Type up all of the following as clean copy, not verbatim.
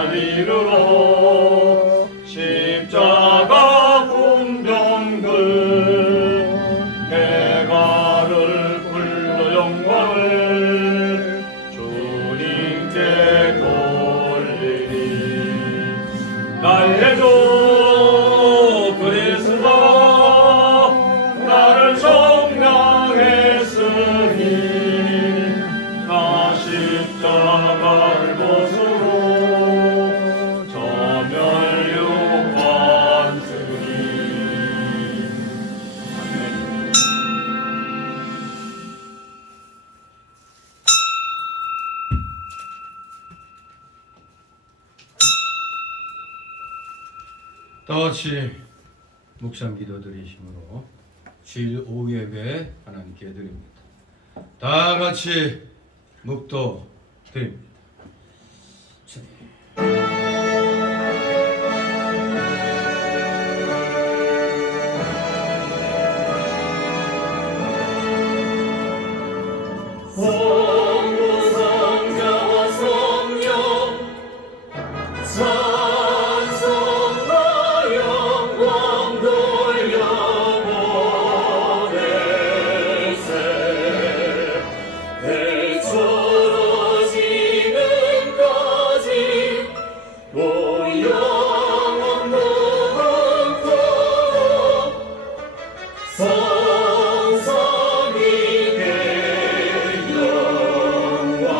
날 이루러 십자가 군병들 대가를 굴러 영광을 주님께 돌리리. 나의 주 그리스도 나를 성량했으니 나 십자가를 벗으로 저멸육반스니. 다 같이 묵상 기도 드리심으로 주일 오후 예배 하나님께 드립니다. 다 같이 묵도 드립니다. 성부성자와 성령 찬송과 영광 돌려보내세. 내처로 지금까지 영원 무궁토록 성삼위께 영광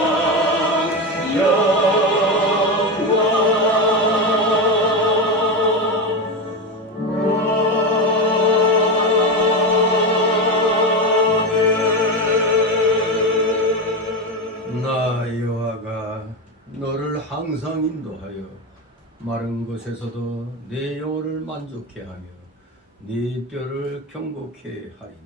나 여호와가 너를 항상 인도하여 마른 곳에서도 내 영혼을 만족해 하며 네 뼈를 경고케 하리니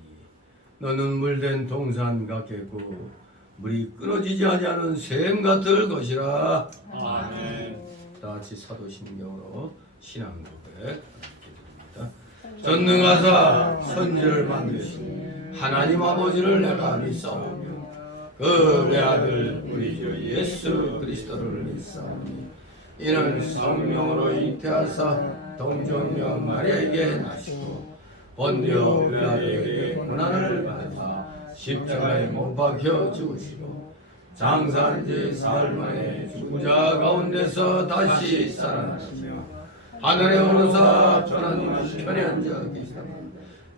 너는 물된 동산 같겠고 물이 끊어지지 아니하는 샘 같을 것이라. 아멘. 다 같이 사도신경으로 신앙 고백 드립니다. 전능하사 천지를 만드신 하나님 아버지를 내가 믿사오며 그 외아들 우리 주 예수 그리스도를 믿사오니 이는 성령으로 잉태하사 동정녀 마리아에게 나시고 본디오 빌라도에게 고난을 받으사 십자가에 못 박혀 죽으시고 장사한 지 사흘 만에 죽은 자 가운데서 다시 살아나시며 하늘에 오르사 하나님 편에 앉아 계시다.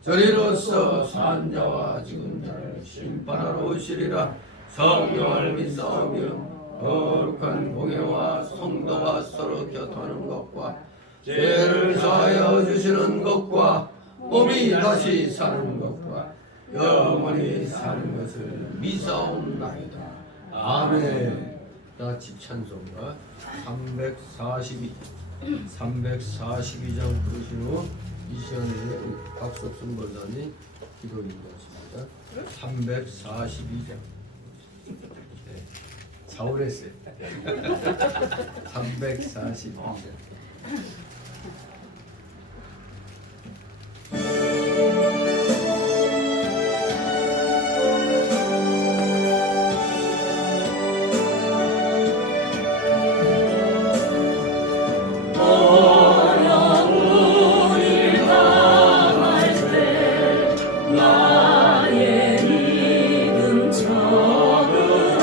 저리로서 산 자와 죽은 자를 심판하러 오시리라. 성령을 믿사오며 거룩한 공예와 성도가 서로 교통하는 것과 죄를 사하여 주시는 것과 몸이 다시 사는 것과 영원히 사는 것을 믿사옵나이다. 아멘. 다 집찬송가 342장 부르신 후 이 시간에 박석순 권사님 기도 인도하십니다. 342장. 네, 자원했어요. 342장. 나의 믿음 적으라.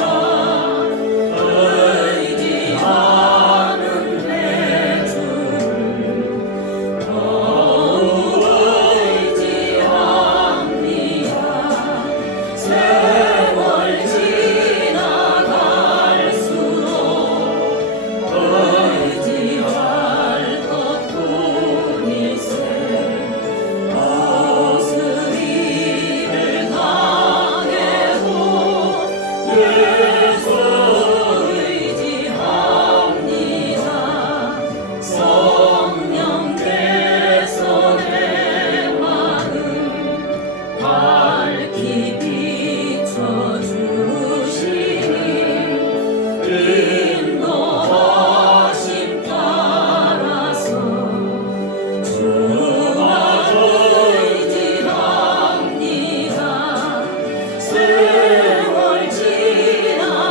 의지하는 내 주를 더욱 의지합니다. 세월 지나갈수록 의지할 것뿐일세. 거스리를 당해도 예수 의지합니다. 성령께서 내 마음 밝히 비춰주시니 인도하심 따라서 주마저 의지합니다. 세월 지나갈수록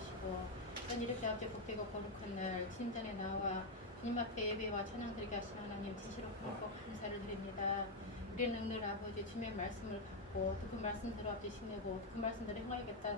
주시고 전 이렇게 아버지 복되고 거룩한 날 주님 전에 나와 주님 앞에 예배와 찬양 드리게 하신 하나님 진실로 고맙고 감사를 드립니다. 우리는 늘 아버지 주님의 말씀을 받고 또 그 말씀대로 아버지 힘내고 그 말씀대로 행하겠다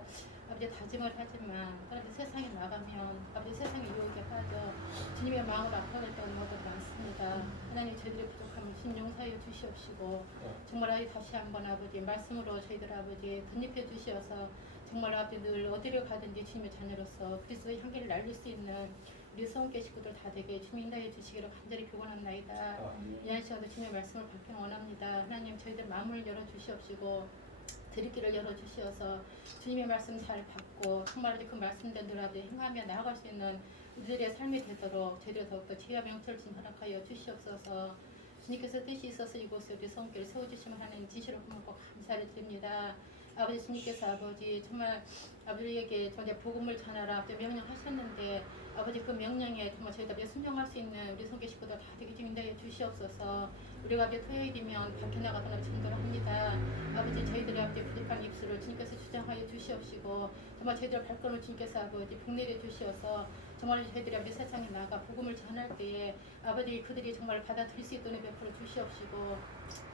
아버지 다짐을 하지만 아버지 세상에 나가면 아버지 세상의 유혹에 빠져 주님의 마음을 아파할 때가 너무 많습니다. 하나님 저희들의 부족함을 주님 용서하여 주시옵시고 정말 아버지 다시 한번 아버지 말씀으로 저희들 아버지 덧입혀 주시어서 정말 아버지 늘 어디를 가든지 주님의 자녀로서 그리스도의 향기를 날릴 수 있는 우리 성교 식구들 다 되게 주님 인도해 주시기를 간절히 기원합나이다. 이 한 시간도 주님의 말씀을 받기를 원합니다. 하나님 저희들 마음을 열어 주시옵시고 드리기를 열어 주시어서 주님의 말씀 잘 받고 정말 그 말씀대로 아버지 행하며 나아갈 수 있는 우리들의 삶이 되도록 저희들 더욱더 지혜와 명철을 좀 허락하여 주시옵소서. 주님께서 뜻이 있어서 이곳에 우리 성교를 세워주시면 하는 진실로 고맙고 감사를 드립니다. 아버지 주님께서 아버지 정말 아버지에게 정말 복음을 전하라 아버지 명령하셨는데 아버지 그 명령에 정말 저희가 순종할 수 있는 우리 성교 식구들 다 되게 좀 인도해 주시옵소서. 우리가 아버지 토요일이면 밖에 나가서 전도를 합니다. 아버지 저희들의 아버지 부족한 입술을 주님께서 주장하여 주시옵시고 정말 저희들 발걸음을 주님께서 아버지 복내려 주시어서 정말 저희들이 아버지 세상에 나가 복음을 전할 때에 아버지 그들이 정말 받아들일 수 있도록 베풀어 주시옵시고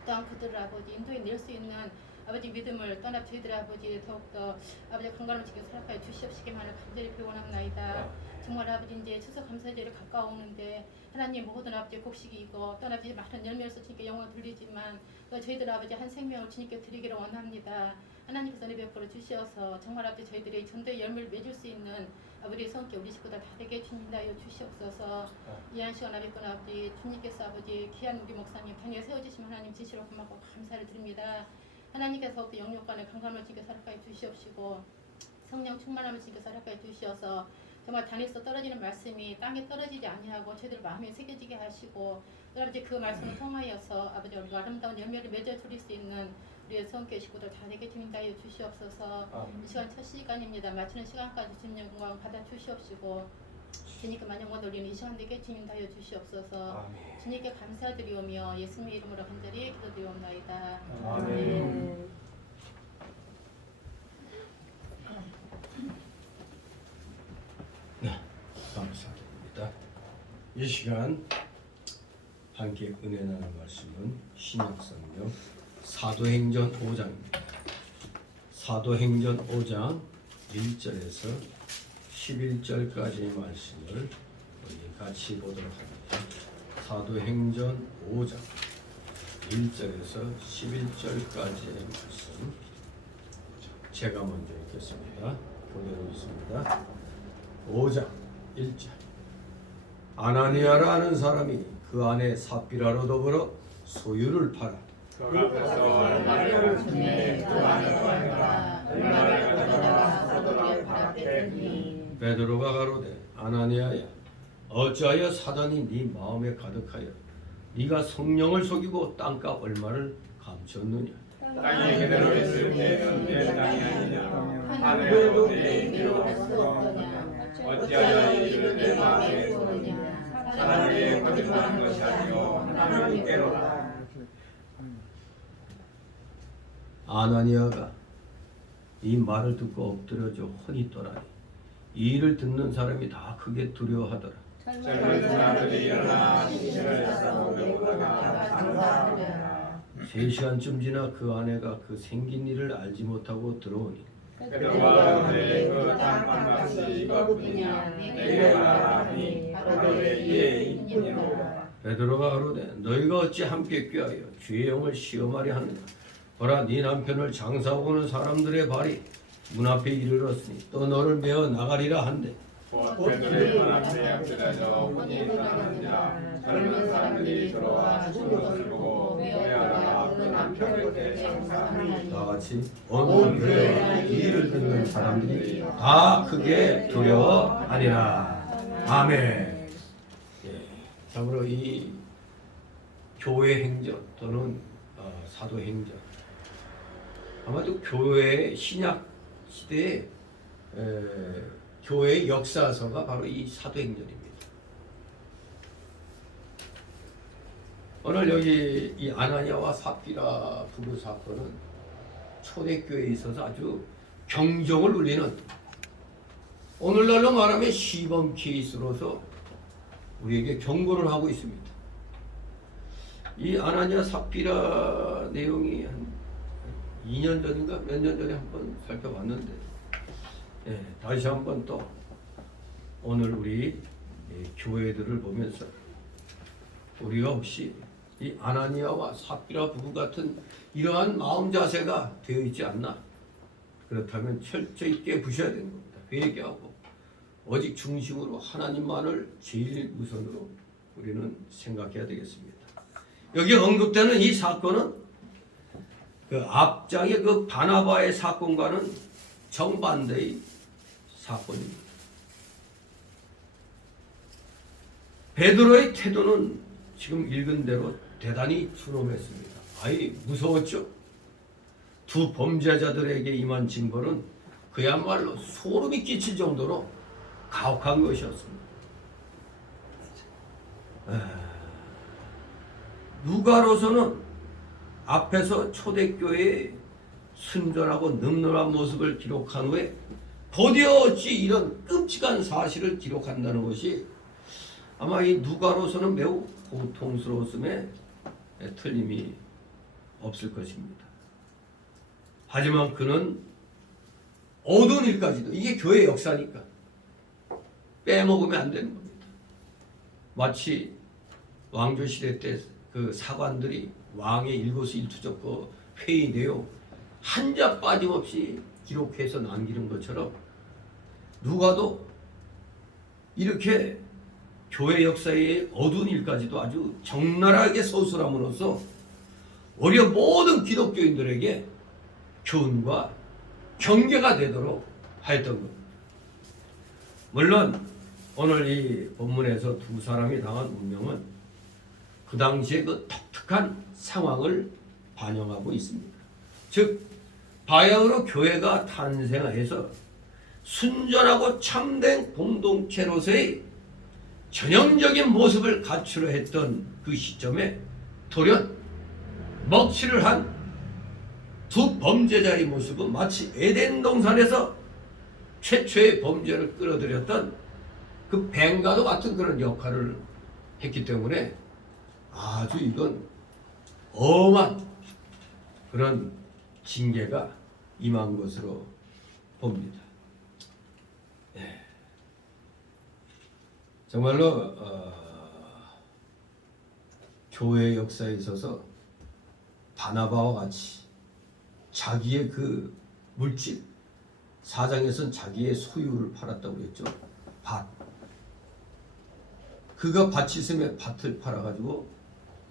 또한 그들을 아버지 인도해 낼 수 있는 아버지 믿음을 떠나 저희들 아버지 더욱더 아버지 건강을 지켜 살아가여 주시옵시기만을 간절히 비원합나이다. 정말 아버지 이제 추수감사절이 가까워오는데 하나님 모든 아버지 곡식이고 또 아버지 많은 열매로서 주님께 영광 돌리지만 또 저희들 아버지 한 생명을 주님께 드리기를 원합니다. 하나님께서 은혜 베풀어 주시어서 정말 아버지 저희들이 전도의 열매를 맺을 수 있는 아버지 성께 우리 식구들 다 되게 주님이여 주시옵소서. 이 한 시간 아버지 주님께서 아버지 귀한 우리 목사님 단위에 세워주시면 하나님 진실로 고맙고 감사를 드립니다. 하나님께서 그 영육간의 강감을 지켜 살아가여 주시옵시고 성령 충만함을 지켜 살아가여 주시어서 정말 단에서 떨어지는 말씀이 땅에 떨어지지 아니하고 저희들 마음에 새겨지게 하시고 또 아버지 그 말씀을 통하여서 아버지 우리가 아름다운 열매를 맺어 드릴 수 있는 우리의 성교 식구들 다 되게 주님다여 주시옵소서. 이 시간 첫 시간입니다. 마치는 시간까지 주님 영광 받아 주시옵시고 주님께 만영원 돌리는 이 시간 되게 주님다여 주시옵소서. 주님께 감사드리오며 예수님의 이름으로 간절히 기도드리옵나이다. 아멘. 감사드립니다. 이 시간 함께 은혜 나눌 말씀은 신약성경 사도행전 5장입니다. 사도행전 5장 1절에서 11절까지의 말씀을 우리 같이 보도록 합니다. 사도행전 5장 1절에서 11절까지의 말씀 제가 먼저 읽겠습니다. 그대로 있습니다. 5장 1절 아나니아라는 사람이 그 안에 삽비라로 더불어 소유를 팔아 그 앞에서 얼마를 주네 그 안에 얼마를 가져다가 사도를 팔았더니 베드로가 가로되 아나니아야 어찌하여 사단이 네 마음에 가득하여 네가 성령을 속이고 땅값 얼마를 감췄느냐 땅이 그대로 있을 때는 내 땅이 아니냐 하늘도 내 임의로 할 수 없더냐 어찌하여 이를 내 마음에 두느냐 사람에게 거짓말한 것이 아니요 하나님께로라. 아나니아가 이 말을 듣고 엎드려져 혼이 떠나니 이 일을 듣는 사람이 다 크게 두려워하더라. 젊은 사람들이 일어나 시신을 싸서 오다가 장사하더라. 3시간쯤 지나 그 아내가 그 생긴 일을 알지 못하고 들어오니 베드로가 그 땅값이 이것뿐이냐 내게 말하라 하니 바로 내 이에 이뿐이로라. 베드로가 가로되 너희가 어찌 함께 꾀하여 주의 영을 시험하려 하느냐 보라 네 남편을 장사하고 오는 사람들의 발이 문 앞에 이르렀으니 또 너를 메어 나가리라 한대 베드로의 문 앞에 앞들어져 혼이 떠나느니라. 젊은 사람들이 들어와 죽은 것을 보고 메어다가 그 남편에게 장사하니 다 같이 온 교회와 이 일을 듣는 사람들이 다 크게 두려워하니라. 아멘. 예, 참으로 이 교회 행전 또는 사도 행전 아마도 교회 신약 시대에 교회의 역사서가 바로 이 사도행전입니다. 오늘 여기 이 아나니아와 삽비라 부부 사건은 초대교회에 있어서 아주 경종을 울리는 오늘날로 말하면 시범 케이스로서 우리에게 경고를 하고 있습니다. 이 아나니아 삽비라 내용이 한 2년 전인가 몇 년 전에 한번 살펴봤는데, 다시 한번 또 오늘 우리 교회들을 보면서 우리가 혹시 이 아나니아와 삽비라 부부 같은 이러한 마음 자세가 되어 있지 않나? 그렇다면 철저히 깨부셔야 되는 겁니다. 회개하고 오직 중심으로 하나님만을 제일 우선으로 우리는 생각해야 되겠습니다. 여기 언급되는 이 사건은 그 앞장의 그 바나바의 사건과는 정반대의 사건입니다. 베드로의 태도는 지금 읽은 대로 대단히 순엄했습니다. 아이 무서웠죠. 두 범죄자들에게 임한 징벌은 그야말로 소름이 끼칠 정도로 가혹한 것이었습니다. 누가로서는 앞에서 초대교회의 순전하고 늠름한 모습을 기록한 후에 곧이어 어찌 이런 끔찍한 사실을 기록한다는 것이 아마 이 누가로서는 매우 고통스러웠음에 틀림이 없을 것입니다. 하지만 그는 어두운 일까지도, 이게 교회 역사니까 빼먹으면 안 되는 겁니다. 마치 왕조시대 때 그 사관들이 왕의 일거수일투족 그 회의 내용 한 자 빠짐없이 기록해서 남기는 것처럼 누가도 이렇게 교회 역사의 어두운 일까지도 아주 적나라하게 서술함으로써 오히려 모든 기독교인들에게 교훈과 경계가 되도록 하였던 겁니다. 물론 오늘 이 본문에서 두 사람이 당한 운명은 그 당시의 그 독특한 상황을 반영하고 있습니다. 즉 바야흐로 교회가 탄생해서 순전하고 참된 공동체로서의 전형적인 모습을 갖추려 했던 그 시점에 돌연 먹칠을 한 두 범죄자의 모습은 마치 에덴 동산에서 최초의 범죄를 끌어들였던 그 뱀과도 같은 그런 역할을 했기 때문에 아주 이건 엄한 그런 징계가 임한 것으로 봅니다. 정말로 교회 역사에 있어서 바나바와 같이 자기의 그 물질, 4장에서는 자기의 소유를 팔았다고 그랬죠. 밭. 그가 밭이 있으면 밭을 팔아가지고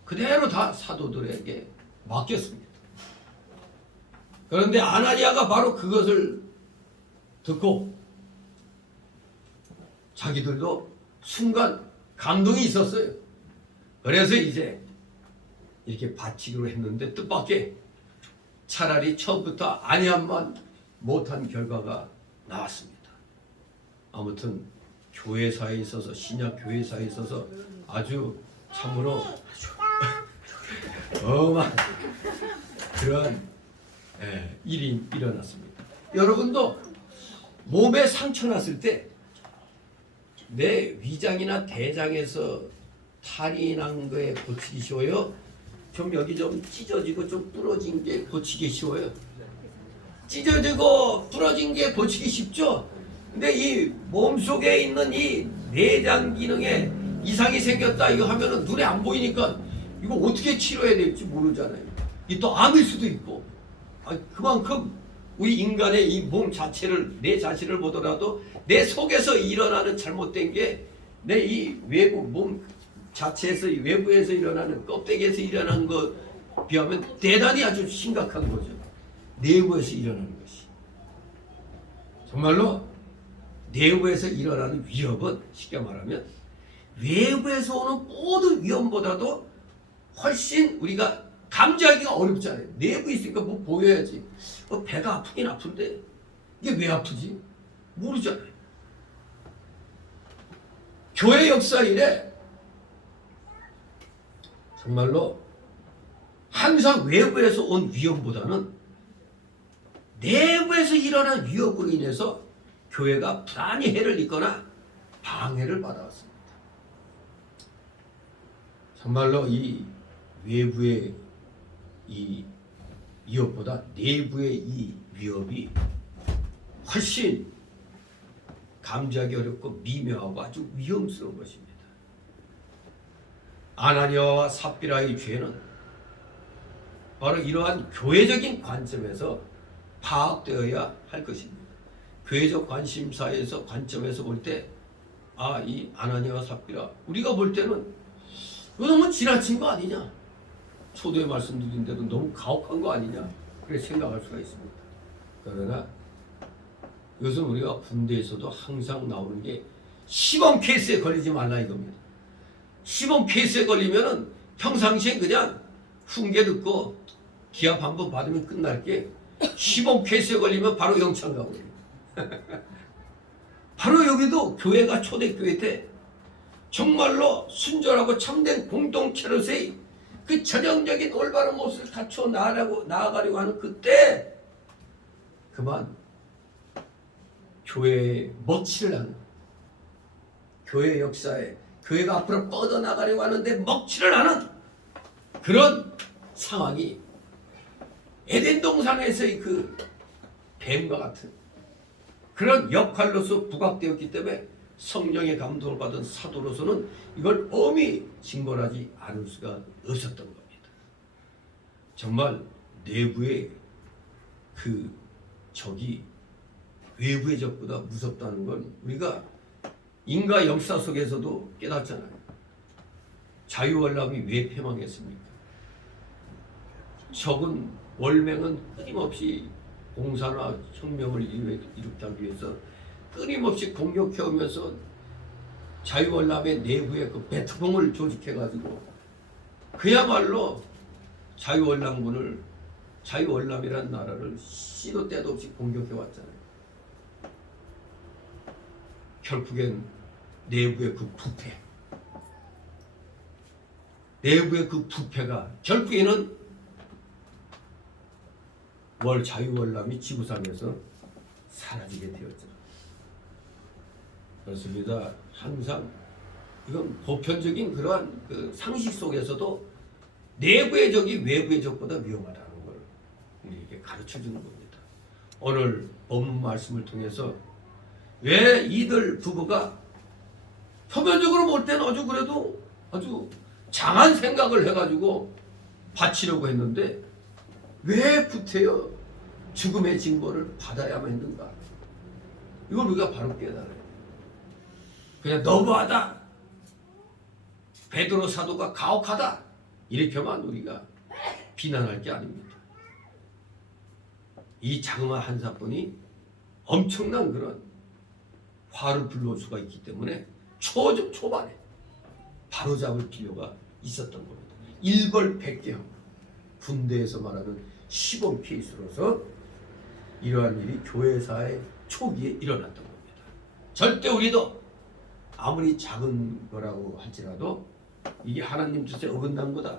그대로 다 사도들에게 맡겼습니다. 그런데 아나니아가 바로 그것을 듣고 자기들도 순간 감동이 있었어요. 그래서 이제 이렇게 바치기로 했는데 뜻밖의 차라리 처음부터 아니함만 못한 결과가 나왔습니다. 아무튼 교회사에 있어서, 신약 교회사에 있어서 아주 참으로 엄한 그러한 일이 일어났습니다. 여러분도 몸에 상처 났을 때 내 위장이나 대장에서 탈이 난 거에 고치기 쉬워요? 좀 여기 좀 찢어지고 좀 부러진 게 고치기 쉬워요? 찢어지고 부러진 게 고치기 쉽죠? 근데 이 몸속에 있는 이 내장 기능에 이상이 생겼다 이거 하면은 눈에 안 보이니까 이거 어떻게 치료해야 될지 모르잖아요. 이 또 암일 수도 있고. 그만큼 우리 인간의 이 몸 자체를, 내 자신을 보더라도 내 속에서 일어나는 잘못된 게 내 이 외부 몸 자체에서, 이 외부에서 일어나는, 껍데기에서 일어나는 것 비하면 대단히 아주 심각한 거죠. 내부에서 일어나는 것이. 정말로 내부에서 일어나는 위협은 쉽게 말하면 외부에서 오는 모든 위험보다도 훨씬 우리가 감지하기가 어렵잖아요. 내부에 있으니까 뭐 보여야지. 배가 아프긴 아픈데 이게 왜 아프지? 모르잖아요. 교회 역사 이래 정말로 항상 외부에서 온 위험보다는 내부에서 일어난 위협으로 인해서 교회가 부단히 해를 입거나 방해를 받아왔습니다. 정말로 이 외부의 이 위협보다 내부의 이 위협이 훨씬 감지하기 어렵고 미묘하고 아주 위험스러운 것입니다. 아나니아와 삽비라의 죄는 바로 이러한 교회적인 관점에서 파악되어야 할 것입니다. 교회적 관심사에서 관점에서 볼 때 이 아나니아와 삽비라 우리가 볼 때는 이거 너무 지나친 거 아니냐, 초도의 말씀드린데도 너무 가혹한 거 아니냐 그렇게 생각할 수가 있습니다. 그러나 이것은 우리가 군대에서도 항상 나오는 게 시범 케이스에 걸리지 말라 이겁니다. 시범 케이스에 걸리면은 평상시에 그냥 훈계 듣고 기합 한번 받으면 끝날 게 시범 케이스에 걸리면 바로 영창 가고 바로 여기도 교회가 초대교회 때 정말로 순전하고 참된 공동체로서의 그 전형적인 올바른 모습을 갖춰 나아가려고 하는 그때 그만 교회에 먹칠을 하는, 교회 역사에 교회가 앞으로 뻗어나가려고 하는데 먹칠을 하는 그런 상황이 에덴 동산에서의 그 뱀과 같은 그런 역할로서 부각되었기 때문에 성령의 감동을 받은 사도로서는 이걸 엄히 징벌하지 않을 수가 없었던 겁니다. 정말 내부의 그 적이 외부의 적보다 무섭다는 건 우리가 인가 역사 속에서도 깨닫잖아요. 자유월남이 왜 패망했습니까? 적은 월맹은 끊임없이 공사나 혁명을 이루기 위해서 끊임없이 공격해오면서 자유월남의 내부에 그 베트공을 조직해가지고 그야말로 자유월남이라는 나라를 시도 때도 없이 공격해왔잖아요. 결국엔 내부의 그 부패가 결국에는 자유월남이 지구상에서 사라지게 되었죠. 그렇습니다. 항상 이건 보편적인 그러한 그 상식 속에서도 내부의 적이 외부의 적보다 위험하다는 걸 우리에게 가르쳐 주는 겁니다. 오늘 본문 말씀을 통해서 왜 이들 부부가 표면적으로 볼 때는 아주 장한 생각을 해가지고 바치려고 했는데 왜 구태여 죽음의 징벌을 받아야만 했는가? 이걸 우리가 바로 깨달아야 돼요. 그냥 너무하다, 베드로 사도가 가혹하다 이렇게만 우리가 비난할 게 아닙니다. 이 자그마한 한 사건이 엄청난 그런 화를 불러올 수가 있기 때문에 초반에 바로잡을 필요가 있었던 겁니다. 일벌백계하고 군대에서 말하는 시범 케이스로서 이러한 일이 교회사의 초기에 일어났던 겁니다. 절대 우리도 아무리 작은 거라고 할지라도 이게 하나님 뜻에 어긋난 거다,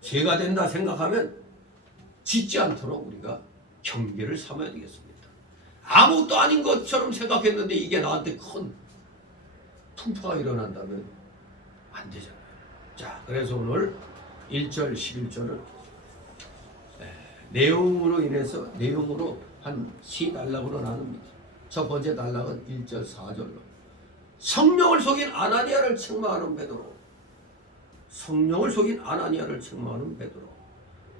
죄가 된다 생각하면 짓지 않도록 우리가 경계를 삼아야 되겠습니다. 아무것도 아닌 것처럼 생각했는데 이게 나한테 큰 풍파가 일어난다면 안 되잖아요. 자, 그래서 오늘 1절 11절은 내용으로 한 3단락으로 나눕니다. 첫 번째 단락은 1절 4절로 성령을 속인 아나니아를 책망하는 베드로.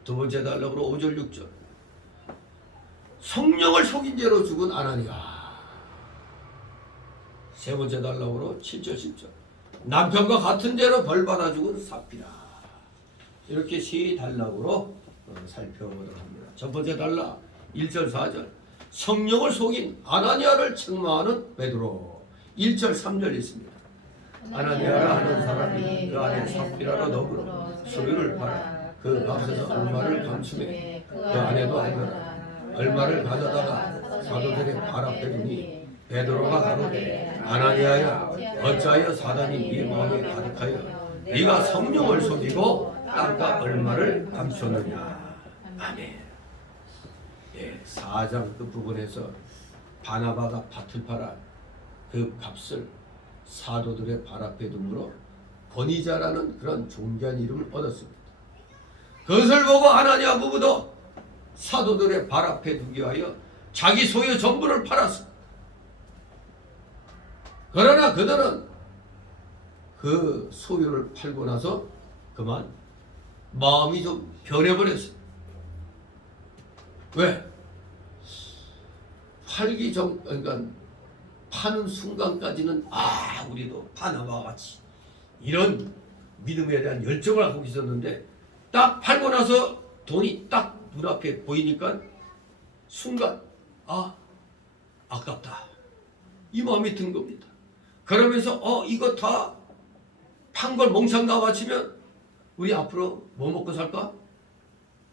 두 번째 단락으로 5절 6절 성령을 속인 죄로 죽은 아나니아. 세 번째 단락으로 7절 10절 남편과 같은 죄로 벌받아 죽은 삽비라. 이렇게 3단락으로 살펴보도록 합니다. 첫 번째 단락 1절 4절 성령을 속인 아나니아를 책망하는 베드로. 1절 3절 있습니다. 아나니아라 하는 사람이 그 안에 삽비라로 더불어 소유를 팔아 그 값에서 얼마를 감추매 그 안에도 알더라. 얼마를 가져다가 사도들의 발 앞에 두니 베드로가 가로되 아나니아야 어찌하여 사단이 네 마음에 가득하여 네가 성령을 속이고 땅과 얼마를 감췄느냐. 아멘. 4장 그 부분에서 바나바가 밭을 팔아 그 값을 사도들의 발 앞에 둠으로 권위자라는 그런 존귀한 이름을 얻었습니다. 그것을 보고 아나니아 부부도 사도들의 발 앞에 두기 위하여 자기 소유 전부를 팔았습니다. 그러나 그들은 그 소유를 팔고 나서 그만 마음이 좀 변해버렸어요. 왜? 팔기 전, 그러니까 파는 순간까지는 우리도 바나바와 같이 이런 믿음에 대한 열정을 갖고 있었는데 딱 팔고 나서 돈이 딱 눈앞에 보이니까 순간 아깝다 이 마음이 든 겁니다. 그러면서 이거 다 판 걸 몽창 다 바치면 우리 앞으로 뭐 먹고 살까?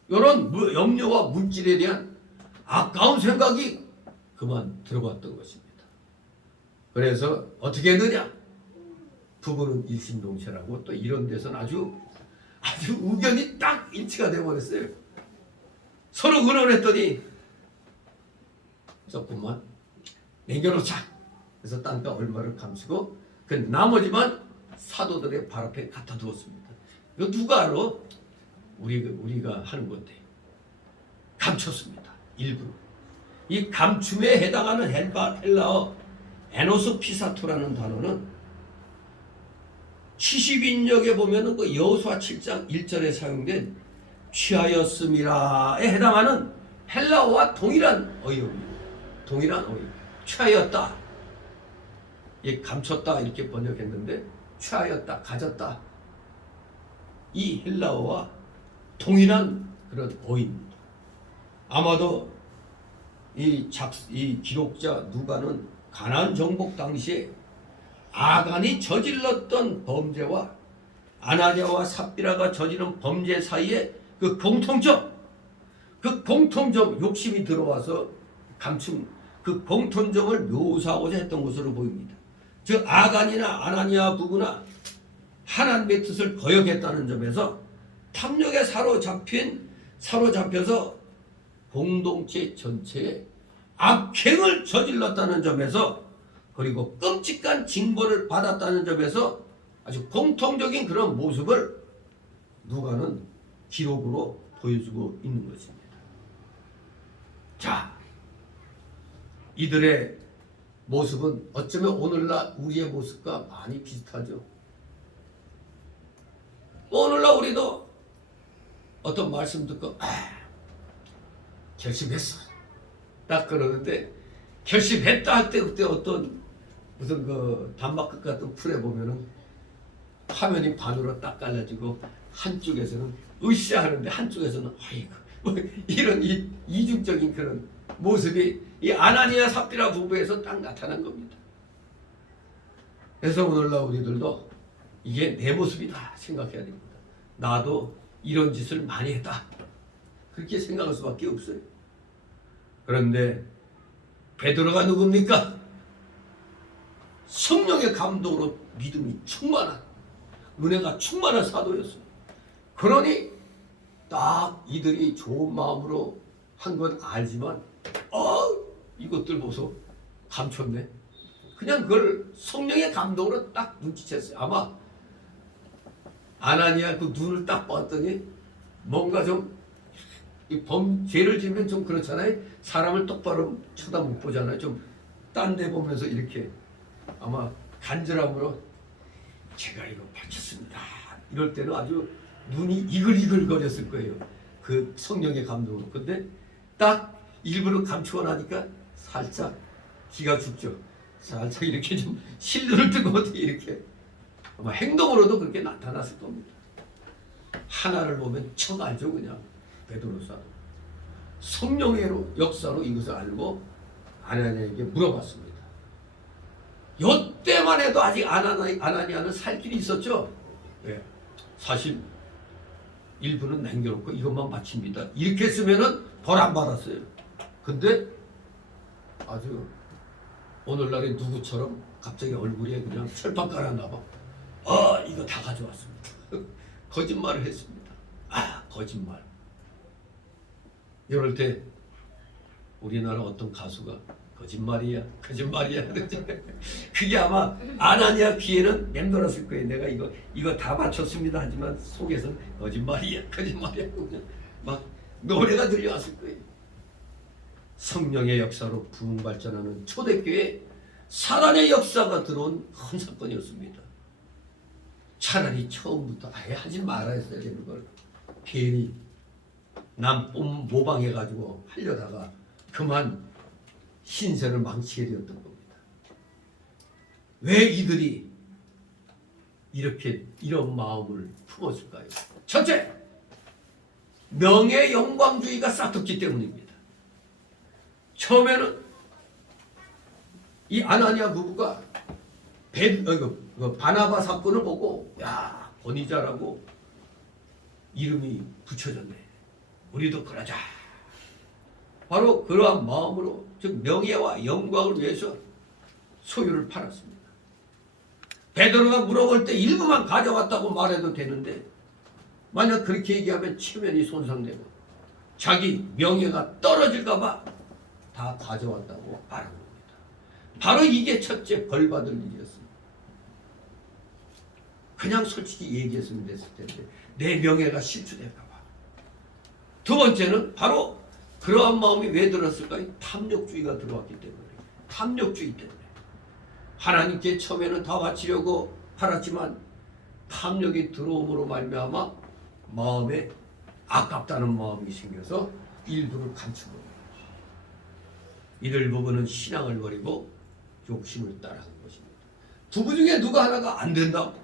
이런 염려와 물질에 대한 아까운 생각이 그만 들어갔던 것입니다. 그래서 어떻게 했느냐? 부부는 일심동체라고 또 이런 데서는 아주 의견이 딱 일치가 되어버렸어요. 서로 의논했더니 조금만 남겨놓자. 그래서 땅값 얼마를 감추고 그 나머지만 사도들의 발 앞에 갖다 두었습니다. 이거 누가 알아? 우리가 하는 건데 감췄습니다. 일부러. 이 감춤에 해당하는 헬라어 에노스 피사토라는 단어는 70인역에 보면은 그 여호수아 7장 1절에 사용된 취하였음이라에 해당하는 헬라어와 동일한 어휘입니다. 동일한 어휘. 취하였다. 감췄다 이렇게 번역했는데 취하였다, 가졌다. 이 헬라어와 동일한 그런 어휘입니다. 아마도 이 기록자 누가는 가나안 정복 당시에 아간이 저질렀던 범죄와 아나니아와 삽비라가 저지른 범죄 사이에 그 공통점 욕심이 들어와서 감춘 그 공통점을 묘사하고자 했던 것으로 보입니다. 즉 아간이나 아나니아 부부나 하나님의 뜻을 거역했다는 점에서 탐욕에 사로잡혀서 공동체 전체에 악행을 저질렀다는 점에서 그리고 끔찍한 징벌을 받았다는 점에서 아주 공통적인 그런 모습을 누가는 기록으로 보여주고 있는 것입니다. 자, 이들의 모습은 어쩌면 오늘날 우리의 모습과 많이 비슷하죠. 오늘날 우리도 어떤 말씀 듣고 결심했어 딱 그러는데 결심했다 할 때 그때 어떤 무슨 그 단막극 같은 풀에 보면은 화면이 반으로 딱 갈라지고 한쪽에서는 으쌰하는데 한쪽에서는 아이고 뭐 이런 이중적인 그런 모습이 이 아나니아 삽비라 부부에서 딱 나타난 겁니다. 그래서 오늘날 우리들도 이게 내 모습이다 생각해야 됩니다. 나도 이런 짓을 많이 했다. 그렇게 생각할 수밖에 없어요. 그런데 베드로가 누굽니까? 성령의 감동으로 믿음이 충만한 은혜가 충만한 사도였어요. 그러니 딱 이들이 좋은 마음으로 한 건 알지만 이것들 보소 감췄네. 그냥 그걸 성령의 감동으로 딱 눈치챘어요. 아마 아나니아 그 눈을 딱 봤더니 뭔가 좀 죄를 지으면 좀 그렇잖아요. 사람을 똑바로 쳐다 못 보잖아요. 좀 딴 데 보면서 이렇게 아마 간절함으로 제가 이거 밝혔습니다. 이럴 때는 아주 눈이 이글이글 거렸을 거예요. 그 성령의 감동으로. 근데 딱 일부러 감추어 나니까 살짝 기가 죽죠. 살짝 이렇게 좀 실눈을 뜨고 어떻게 이렇게 아마 행동으로도 그렇게 나타났을 겁니다. 하나를 보면 척 알죠. 그냥 베드로사 성령의 역사로 이것을 알고 아나니아에게 물어봤습니다. 요때만 해도 아직 아나니아는 살 길이 있었죠. 네. 사실 일부는 남겨놓고 이것만 바칩니다. 이렇게 했으면은 벌 안 받았어요. 근데 아주 오늘날의 누구처럼 갑자기 얼굴에 그냥 철판 깔았나 봐. 이거 다 가져왔습니다. 거짓말을 했습니다. 거짓말. 이럴 때 우리나라 어떤 가수가 거짓말이야, 거짓말이야. 그게 아마 아나니아 귀에는 맴돌았을 거예요. 내가 이거 다 맞췄습니다. 하지만 속에서는 거짓말이야, 거짓말이야. 그냥 막 노래가 들려왔을 거예요. 성령의 역사로 부흥 발전하는 초대교회 사단의 역사가 들어온 큰 사건이었습니다. 차라리 처음부터 아예 하지 말아야 했어야 되는 걸 괜히 남 모방해가지고 하려다가 그만 신세를 망치게 되었던 겁니다. 왜 이들이 이런 마음을 품었을까요? 첫째, 명예 영광주의가 싹둑기 때문입니다. 처음에는 이 아나니아 부부가 바나바 사건을 보고 야, 권위자라고 이름이 붙여졌네. 우리도 그러자. 바로 그러한 마음으로 즉 명예와 영광을 위해서 소유를 팔았습니다. 베드로가 물어볼 때 일부만 가져왔다고 말해도 되는데 만약 그렇게 얘기하면 체면이 손상되고 자기 명예가 떨어질까 봐 다 가져왔다고 말한 겁니다. 바로 이게 첫째 벌받을 일이었습니다. 그냥 솔직히 얘기했으면 됐을 텐데 내 명예가 실추될까 봐. 두 번째는 바로 그러한 마음이 왜 들었을까요? 탐욕주의가 들어왔기 때문에. 탐욕주의 때문에. 하나님께 처음에는 다 바치려고 팔았지만 탐욕이 들어옴으로 말미암아 마음에 아깝다는 마음이 생겨서 일부를 감추고 이들 부부는 신앙을 버리고 욕심을 따라간 것입니다. 부부 중에 누가 하나가 안 된다고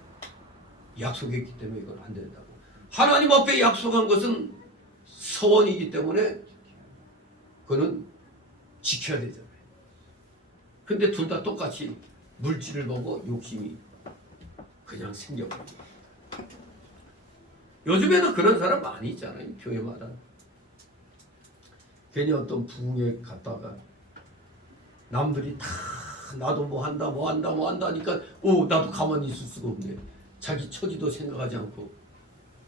약속했기 때문에 이건 안 된다고. 하나님 앞에 약속한 것은 서원이기 때문에 그거는 지켜야 되잖아요. 근데 둘 다 똑같이 물질을 보고 욕심이 그냥 생겨버립니다. 요즘에는 그런 사람 많이 있잖아요. 교회마다. 괜히 어떤 부흥회 갔다가 남들이 다 나도 뭐 한다 하니까 나도 가만히 있을 수가 없네. 자기 처지도 생각하지 않고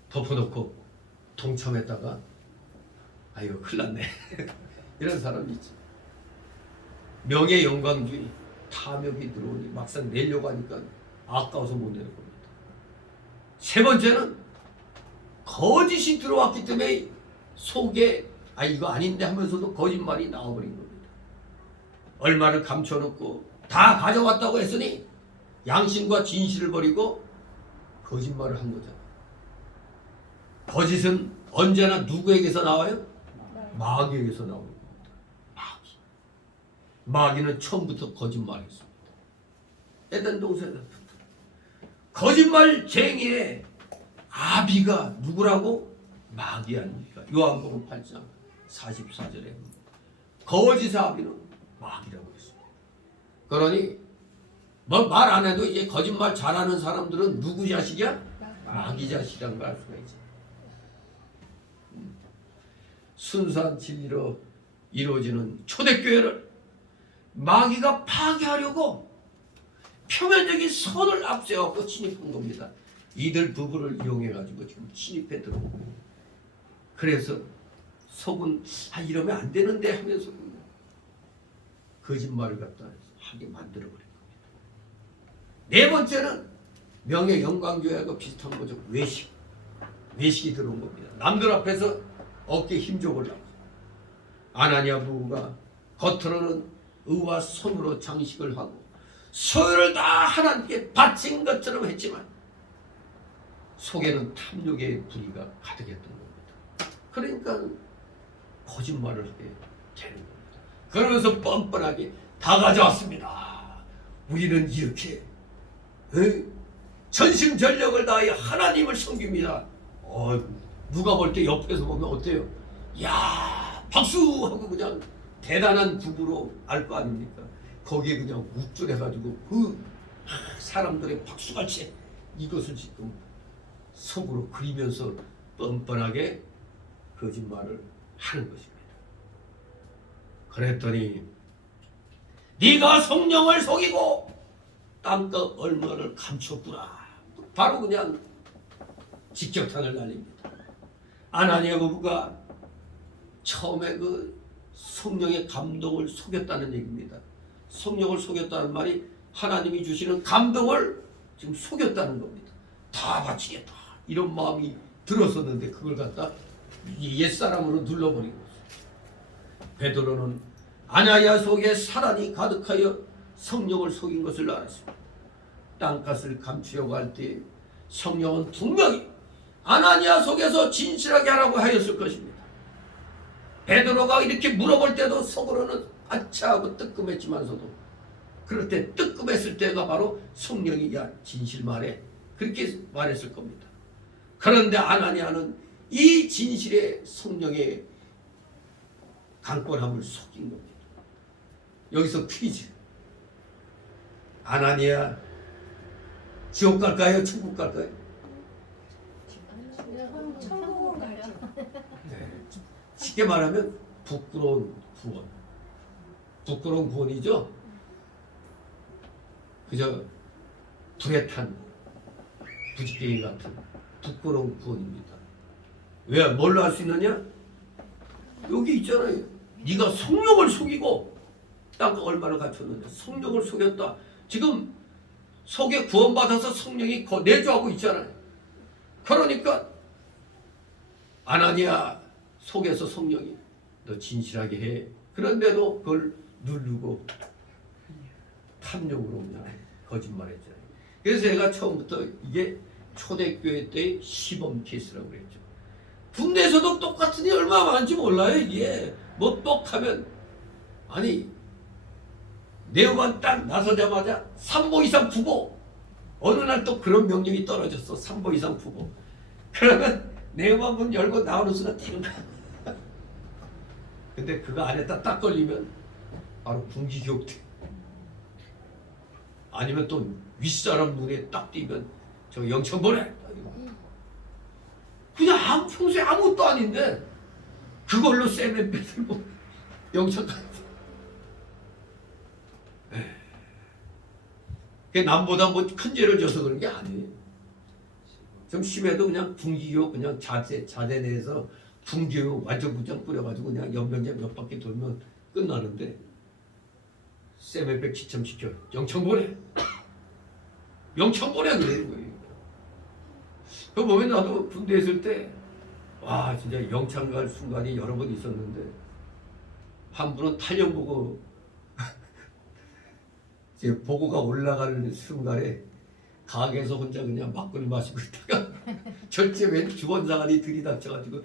덮어놓고 동참했다가 아이고 큰일 났네. 이런 사람이 있지. 명예 영광주의 탐욕이 들어오니 막상 내려고 하니까 아까워서 못 내는 겁니다. 세 번째는 거짓이 들어왔기 때문에 속에 이거 아닌데 하면서도 거짓말이 나와버린 겁니다. 얼마를 감춰놓고 다 가져왔다고 했으니 양심과 진실을 버리고 거짓말을 한 거잖아요. 거짓은 언제나 누구에게서 나와요? 마귀에게서 나오는 겁니다. 마귀는 처음부터 거짓말했습니다. 에덴 동산에서부터 거짓말쟁이의 아비가 누구라고? 마귀 아닙니까? 요한복음 8장 44절에 거짓의 아비는 마귀라고 했습니다. 그러니 뭐 말 안 해도 이제 거짓말 잘하는 사람들은 누구 자식이야? 마귀 자식이라는 걸 알 수가 있지. 순수한 진리로 이루어지는 초대교회를 마귀가 파괴하려고 표면적인 선을 앞세워서 침입한 겁니다. 이들 부부를 이용해가지고 지금 침입해 들어오고 그래서 속은 이러면 안 되는데 하면서 거짓말을 갖다 하게 만들어버린 겁니다. 네 번째는 명예 영광주의하고 비슷한 거죠. 외식이 들어온 겁니다. 남들 앞에서 어깨에 힘줘보려고. 아나니아 부부가 겉으로는 의와 손으로 장식을 하고 소유를 다 하나님께 바친 것처럼 했지만 속에는 탐욕의 불의가 가득했던 겁니다. 그러니까 거짓말을 하게 되는 겁니다. 그러면서 뻔뻔하게 다 가져왔습니다. 우리는 이렇게 전심전력을 다해 하나님을 섬깁니다. 누가 볼 때 옆에서 보면 어때요? 야 박수 하고 그냥 대단한 부부로 알 거 아닙니까? 거기에 그냥 욱줄해가지고 사람들의 박수같이 이것을 지금 속으로 그리면서 뻔뻔하게 거짓말을 하는 것입니다. 그랬더니 네가 성령을 속이고 땅끝 얼마를 감췄구나. 바로 그냥 직격탄을 날립니다. 아나니아 부부가 처음에 그 성령의 감동을 속였다는 얘기입니다. 성령을 속였다는 말이 하나님이 주시는 감동을 지금 속였다는 겁니다. 다 바치겠다 이런 마음이 들었었는데 그걸 갖다 옛사람으로 눌러버린 거죠. 베드로는 아나니아 속에 사단이 가득하여 성령을 속인 것을 알았습니다. 땅값을 감추려고 할 때 성령은 분명히 아나니아 속에서 진실하게 하라고 하였을 것입니다. 베드로가 이렇게 물어볼 때도 속으로는 아차 하고 뜨끔했지만서도 그럴 때 뜨끔했을 때가 바로 성령이 야 진실 말해 그렇게 말했을 겁니다. 그런데 아나니아는 이 진실의 성령의 강권함을 속인 겁니다. 여기서 퀴즈. 아나니아 지옥 갈까요? 천국 갈까요? 천국은 가죠. 쉽게 말하면 부끄러운 구원. 부끄러운 구원이죠. 그저 불에 탄 부지깽이 같은 부끄러운 구원입니다. 왜? 뭘로 할 수 있느냐? 여기 있잖아요. 네가 성령을 속이고 땅과 얼마나 갖췄느냐. 성령을 속였다. 지금 속에 구원받아서 성령이 내주하고 있잖아요. 그러니까 아나니아 속에서 성령이 너 진실하게 해. 그런데도 그걸 누르고 탐욕으로 그냥 거짓말했잖아요. 그래서 제가 처음부터 이게 초대교회 때의 시범 케이스라고 그랬죠. 군대에서도 똑같은 일 얼마나 많은지 몰라요. 이게 뭐 뻑하면 아니 네오만 딱 나서자마자 3보 이상 푸고 어느 날 또 그런 명령이 떨어졌어. 3보 이상 푸고 그러면 네오만 문 열고 나오는 순간 뛰는 거야. 근데 그거 안에다 딱 걸리면 바로 군기교육 돼. 아니면 또 윗사람 눈에 딱 띄면 저 영천 보내. 그냥 평소에 아무것도 아닌데 그걸로 쌤에 빼들고 영천 가야 돼. 그게 남보다 뭐 큰 죄를 져서 그런 게 아니에요. 좀 심해도 그냥 군기교육 그냥 자대 내에서 군교육 완전 부장 뿌려가지고 그냥 연병제 몇 바퀴 돌면 끝나는데 쌤에 지참시켜 영천 보내. 영천 보내 그래요. 그 보면 나도 군대 있을 때 와 진짜 영창 갈 순간이 여러 번 있었는데 한 분은 탄력 보고 제 보고가 올라가는 순간에 가게에서 혼자 그냥 막걸리 마시고 있다가 절제 웬 주원사관이 들이닥쳐가지고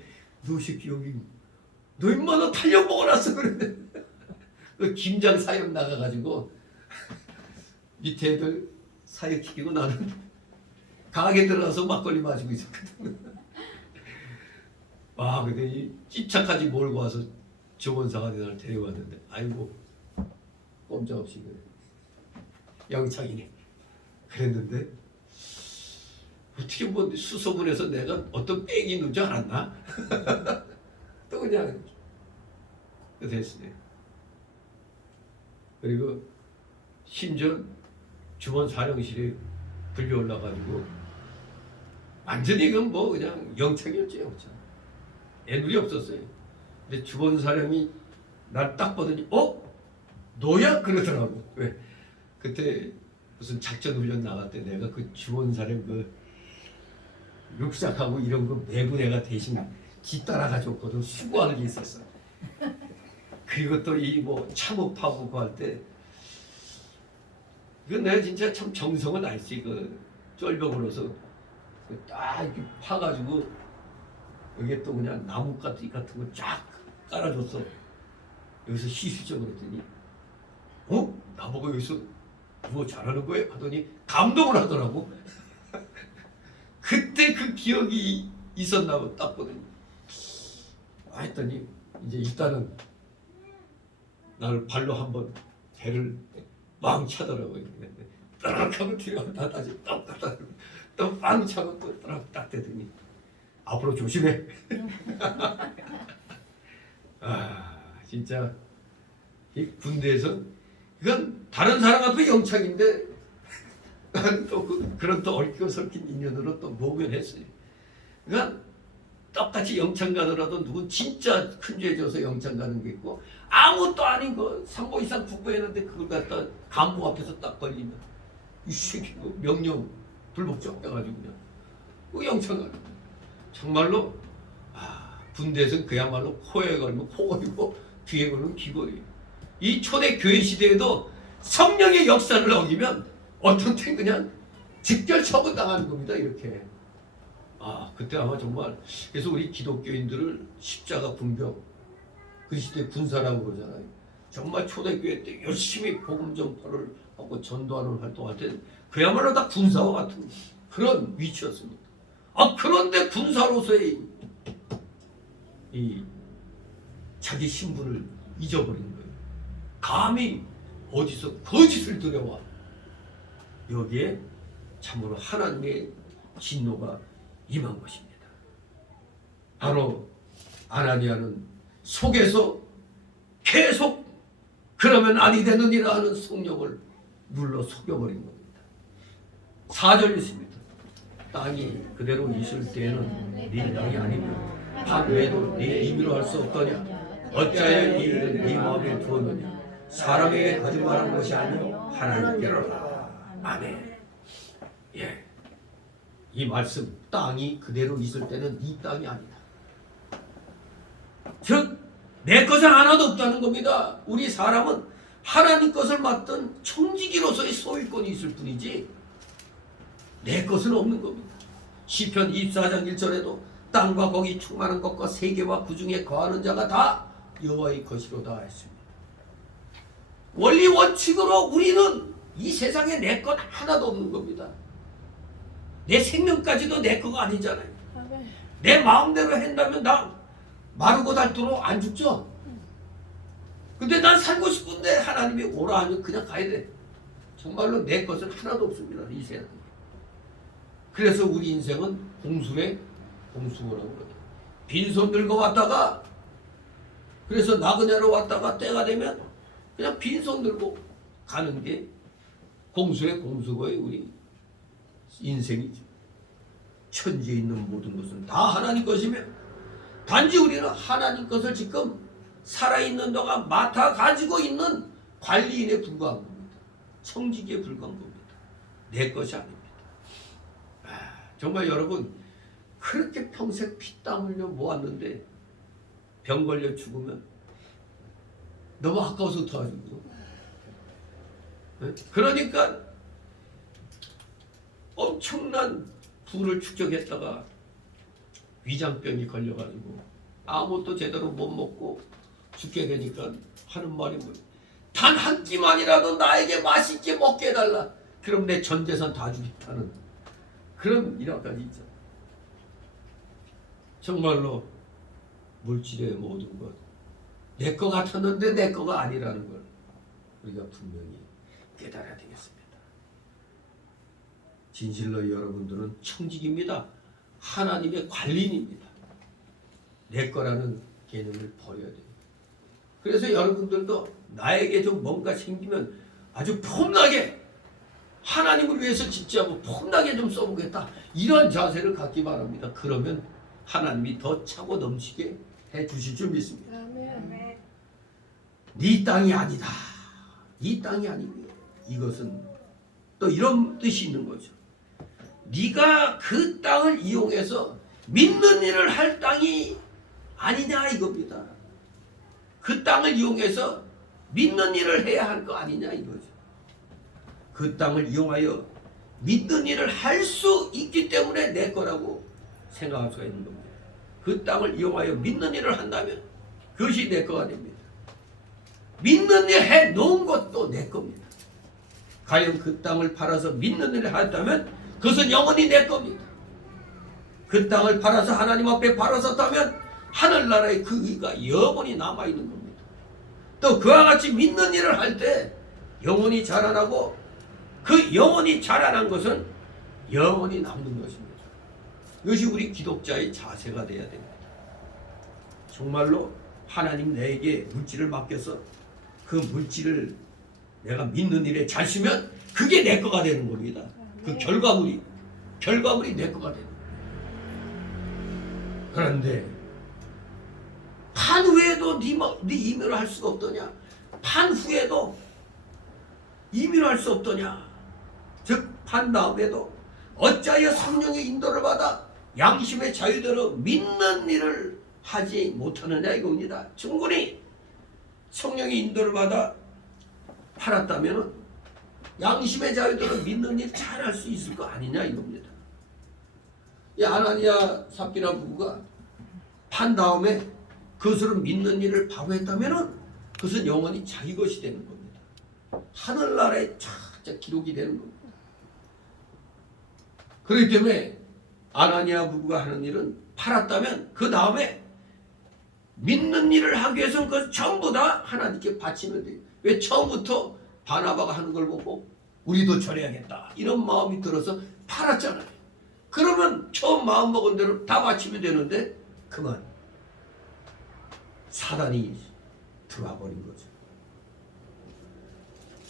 너 새끼 여기 너 인마나 탄력 먹어놨어 그래. 그 김장 사역 나가가지고 밑에 애들 사역 시키고 나는 가게 들어가서 막걸리 마시고 있었거든. 와 근데 이 찝차까지 몰고 와서 조원사관이 나를 데려왔는데 아이고 꼼짝없이 그래. 영창이네 그랬는데 어떻게 뭐 수소문해서 내가 어떤 빽이 있는 줄 알았나? 또 그냥 됐어요. 그리고 심지어 주원 사령실에 불려 올라가지고 완전히 그건 뭐 그냥 영창이었지 영창. 애누리 없었어요. 근데 주원 사령이 날 딱 보더니 너야? 그러더라고. 왜? 그때 무슨 작전 훈련 나갈 때 내가 그 주원 사령 그 룩삭하고 이런 거 매부 내가 대신 뒤따라가 줬거든. 수고하는 게 있었어. 그리고 또 이 뭐 참호파고 그거 할 때 이건 내가 진짜 참 정성을 알지. 그 쫄벽으로서 딱 이렇게 파가지고 여기에 또 그냥 나무 같은 거 쫙 깔아줬어. 여기서 시수죠 그랬더니 나보고 여기서 누워 잘하는 거예요? 하더니 감동을 하더라고. 그때 그 기억이 있었나 봐. 딱 보더니 했더니 이제 일단은 나를 발로 한번 배를 빵 차더라고요. 따락 하고 들어갔다 다시 또 빵 차고 또 따락 딱 대더니 앞으로 조심해. 아 진짜 이 군대에서 이건 다른 사람 같으면 영창인데 또 그런 또 얽혀 설킨 인연으로 또 모면했어요. 그러니까 똑같이 영창 가더라도 누군 진짜 큰 죄 져서 영창 가는 게 있고 아무것도 아닌 거 3보 이상 국보했는데 그걸 갖다 간부 앞에서 딱 걸리면 이 새끼 명령 불복종 해가지고 그냥 그 영창 가는 거야. 정말로 군대에서는 그야말로 코에 걸면 코걸이고 귀에 걸면 귀걸이. 이 초대 교회 시대에도 성령의 역사를 어기면 어떤 땐 그냥 직결 처분당하는 겁니다. 이렇게. 그때 아마 정말 그래서 우리 기독교인들을 십자가 군병 그 시대 군사라고 그러잖아요. 정말 초대교회 때 열심히 복음 전파를 하고 전도하는 활동할 때 그야말로 다 군사와 같은 그런 위치였습니다. 그런데 군사로서의 이 자기 신분을 잊어버린 거예요. 감히 어디서 거짓을 들여와. 여기에 참으로 하나님의 진노가 임한 것입니다. 바로 아나니아는 속에서 계속 그러면 아니 되느니라 하는 성령을 눌러 속여버린 겁니다. 4절 있습니다. 땅이 그대로 있을 때에는 네 땅이 아니며 판매도 네 임의로 할 수 없더냐. 어찌하여 이 일을 네 마음에 두었느냐. 사람에게 거짓말한 것이 아니요 하나님께로라. 아멘. 예. 이 말씀 땅이 그대로 있을 때는 이 땅이 아니다. 즉 내 것은 하나도 없다는 겁니다. 우리 사람은 하나님 것을 맡던 청지기로서의 소유권이 있을 뿐이지 내 것은 없는 겁니다. 시편 24장 1절에도 땅과 거기 충만한 것과 세계와 그 중에 거하는 자가 다 여호와의 것이로다 했습니다. 원리 원칙으로 우리는 이 세상에 내 것 하나도 없는 겁니다. 내 생명까지도 내 거가 아니잖아요. 내 마음대로 한다면 나 마르고 닳도록 안 죽죠? 근데 난 살고 싶은데 하나님이 오라 하면 그냥 가야 돼. 정말로 내 것은 하나도 없습니다. 이 세상에. 그래서 우리 인생은 공수의 공수고라고 그래요. 빈손 들고 왔다가 그래서 나그네로 왔다가 때가 되면 그냥 빈손 들고 가는 게 공수의 공수고의 우리 인생이죠. 천지에 있는 모든 것은 다 하나님 것이며 단지 우리는 하나님 것을 지금 살아있는 동안 맡아 가지고 있는 관리인에 불과한 겁니다. 청지기에 불과한 겁니다. 내 것이 아닙니다. 정말 여러분 그렇게 평생 피땀 흘려 모았는데 병 걸려 죽으면 너무 아까워서 어떡하죠? 그러니까 엄청난 부를 축적했다가 위장병이 걸려가지고 아무것도 제대로 못 먹고 죽게 되니까 하는 말이 뭐예요? 단 한 끼만이라도 나에게 맛있게 먹게 해달라. 그럼 내 전 재산 다 주겠다는 그런 일화까지 있죠. 정말로 물질의 모든 것 내 거 같았는데 내 거가 아니라는 걸 우리가 분명히 깨달아야 되겠습니다. 진실로 여러분들은 청직입니다. 하나님의 관리인입니다. 내 거라는 개념을 버려야 돼요. 그래서 여러분들도 나에게 좀 뭔가 생기면 아주 폼나게 하나님을 위해서 진짜 뭐 폼나게 좀 써보겠다. 이런 자세를 갖기 바랍니다. 그러면 하나님이 더 차고 넘치게 해주실 줄 믿습니다. 네 땅이 아니다. 이 땅이 아니고요. 이것은 또 이런 뜻이 있는 거죠. 네가 그 땅을 이용해서 믿는 일을 할 땅이 아니냐 이겁니다. 그 땅을 이용해서 믿는 일을 해야 할 거 아니냐 이거죠. 그 땅을 이용하여 믿는 일을 할 수 있기 때문에 내 거라고 생각할 수가 있는 겁니다. 그 땅을 이용하여 믿는 일을 한다면 그것이 내 거가 됩니다. 믿는 일 해놓은 것도 내 겁니다. 과연 그 땅을 팔아서 믿는 일을 했다면 그것은 영원히 내 겁니다. 그 땅을 팔아서 하나님 앞에 팔아섰다면 하늘나라의 그 의가 영원히 남아있는 겁니다. 또 그와 같이 믿는 일을 할 때 영원히 자라나고 그 영원히 자라난 것은 영원히 남는 것입니다. 이것이 우리 기독자의 자세가 되어야 됩니다. 정말로 하나님 내게 물질을 맡겨서 그 물질을 내가 믿는 일에 잘 쓰면 그게 내 거가 되는 겁니다. 그 결과물이 내 거가 되는 겁니다. 그런데 판 후에도 네 임의로 할 수가 없더냐? 판 후에도 임의로 할 수 없더냐? 즉 판 다음에도 어찌하여 성령의 인도를 받아 양심의 자유대로 믿는 일을 하지 못하느냐 이겁니다. 충분히 성령의 인도를 받아 팔았다면 양심의 자유대로 믿는 일 잘 할 수 있을 거 아니냐 이겁니다. 이 아나니아 삽비라 부부가 판 다음에 그것으로 믿는 일을 바로 했다면 그것은 영원히 자기 것이 되는 겁니다. 하늘나라에 착착 기록이 되는 겁니다. 그렇기 때문에 아나니아 부부가 하는 일은 팔았다면 그 다음에 믿는 일을 하기 위해서는 그걸 전부 다 하나님께 바치면 돼요. 왜 처음부터 바나바가 하는 걸 보고 우리도 저래야겠다 이런 마음이 들어서 팔았잖아요. 그러면 처음 마음 먹은 대로 다 바치면 되는데 그만 사단이 들어와 버린 거죠.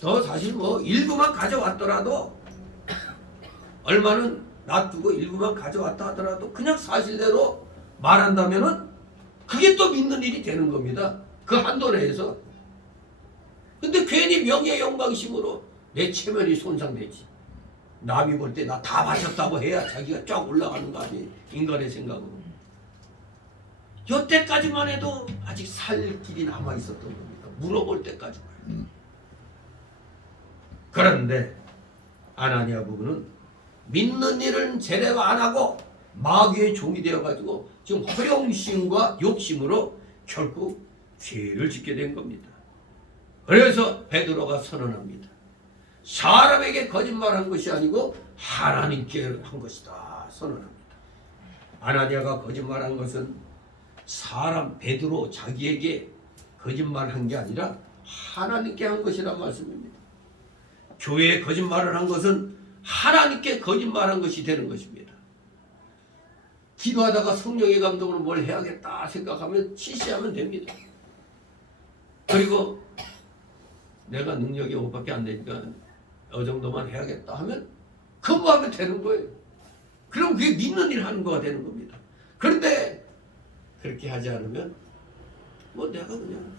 더 사실 뭐 일부만 가져왔더라도 얼마는 놔두고 일부만 가져왔다 하더라도 그냥 사실대로 말한다면은 그게 또 믿는 일이 되는 겁니다. 그 한도 내에서. 근데 괜히 명예 영광심으로 내 체면이 손상되지. 남이 볼 때 나 다 바쳤다고 해야 자기가 쫙 올라가는 거 아니에요. 인간의 생각으로. 여태까지만 해도 아직 살 길이 남아 있었던 겁니다. 물어볼 때까지만. 그런데 아나니아 부부는 믿는 일은 제대로 안 하고 마귀의 종이 되어가지고 지금 허영심과 욕심으로 결국 죄를 짓게 된 겁니다. 그래서 베드로가 선언합니다. 사람에게 거짓말한 것이 아니고 하나님께 한 것이다 선언합니다. 아나니아가 거짓말한 것은 사람 베드로 자기에게 거짓말한 게 아니라 하나님께 한 것이란 말씀입니다. 교회에 거짓말을 한 것은 하나님께 거짓말한 것이 되는 것입니다. 기도하다가 성령의 감동으로 뭘 해야겠다 생각하면 실시하면 됩니다. 그리고 내가 능력이 5밖에 안 되니까 이 정도만 해야겠다 하면 그거 하면 되는 거예요. 그럼 그게 믿는 일 하는 거가 되는 겁니다. 그런데 그렇게 하지 않으면 뭐 내가 그냥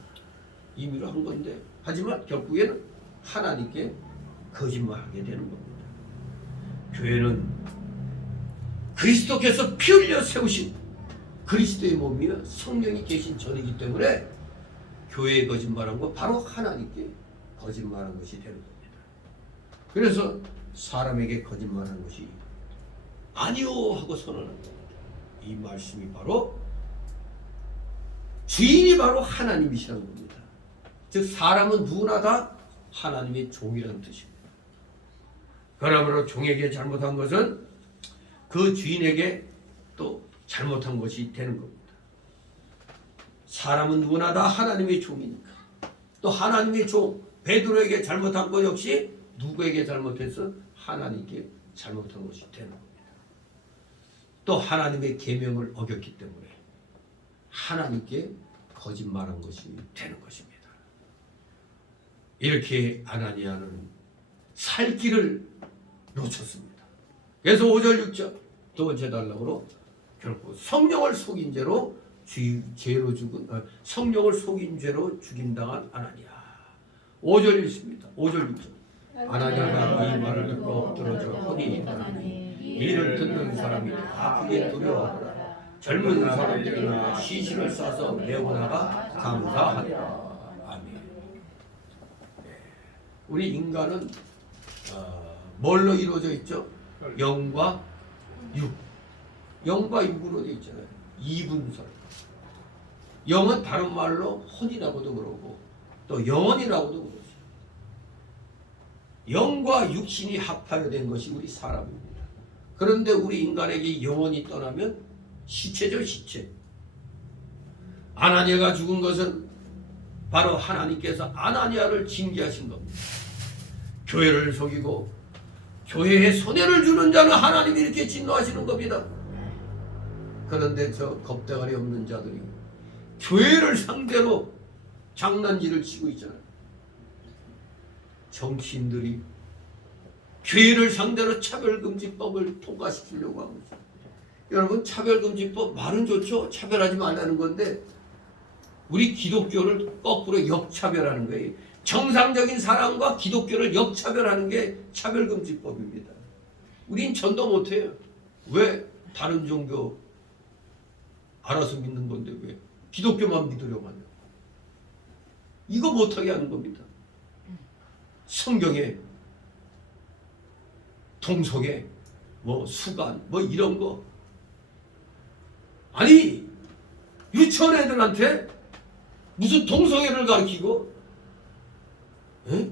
임의로 한 건데 하지만 결국에는 하나님께 거짓말하게 되는 겁니다. 교회는 그리스도께서 피 흘려 세우신 그리스도의 몸이며 성령이 계신 전이기 때문에 교회에 거짓말한 거 바로 하나님께 거짓말한 것이 되는 겁니다. 그래서 사람에게 거짓말한 것이 아니요 하고 선언한 겁니다. 이 말씀이 바로 주인이 바로 하나님이시라는 겁니다. 즉 사람은 누구나 다 하나님의 종이라는 뜻입니다. 그러므로 종에게 잘못한 것은 그 주인에게 또 잘못한 것이 되는 겁니다. 사람은 누구나 다 하나님의 종이니까. 또 하나님의 종 베드로에게 잘못한 것 역시 누구에게 잘못해서 하나님께 잘못한 것이 되는 겁니다. 또 하나님의 계명을 어겼기 때문에 하나님께 거짓말한 것이 되는 것입니다. 이렇게 아나니아는 살 길을 놓쳤습니다. 그래서 5절 6절 두 번째 단락으로 결국 성령을 속인 죄로 성령을 속인 죄로 죽임당한 아나니아. 5절 읽습니다. 5절 6절 아나니아가 이 말을 듣고 엎드러져 혼이 떠나니 이를 듣는 사람이 다 크게 두려워하더라. 젊은 사람들이 시신을 싸서 메어나가 감사하더라. 아멘. 우리 인간은 뭘로 이루어져 있죠? 영과 육. 영과 육으로 되어 있잖아요. 이분설. 영은 다른 말로 혼이라고도 그러고 또 영혼이라고도 그러죠. 영과 육신이 합하여 된 것이 우리 사람입니다. 그런데 우리 인간에게 영혼이 떠나면 시체죠, 시체. 아나니아가 죽은 것은 바로 하나님께서 아나니아를 징계하신 겁니다. 교회를 속이고 교회에 손해를 주는 자는 하나님이 이렇게 진노하시는 겁니다. 그런데 저 겁대가리 없는 자들이 교회를 상대로 장난질을 치고 있잖아요. 정치인들이 교회를 상대로 차별금지법을 통과시키려고 하고 있어요. 여러분 차별금지법 말은 좋죠. 차별하지 말라는 건데 우리 기독교를 거꾸로 역차별하는 거예요. 정상적인 사람과 기독교를 역차별하는 게 차별금지법입니다. 우린 전도 못해요. 왜? 다른 종교 알아서 믿는 건데 왜? 기독교만 믿으려고 하냐. 이거 못하게 하는 겁니다. 성경에 동성애 뭐 수간 뭐 이런 거 아니 유치원 애들한테 무슨 동성애를 가르치고 에?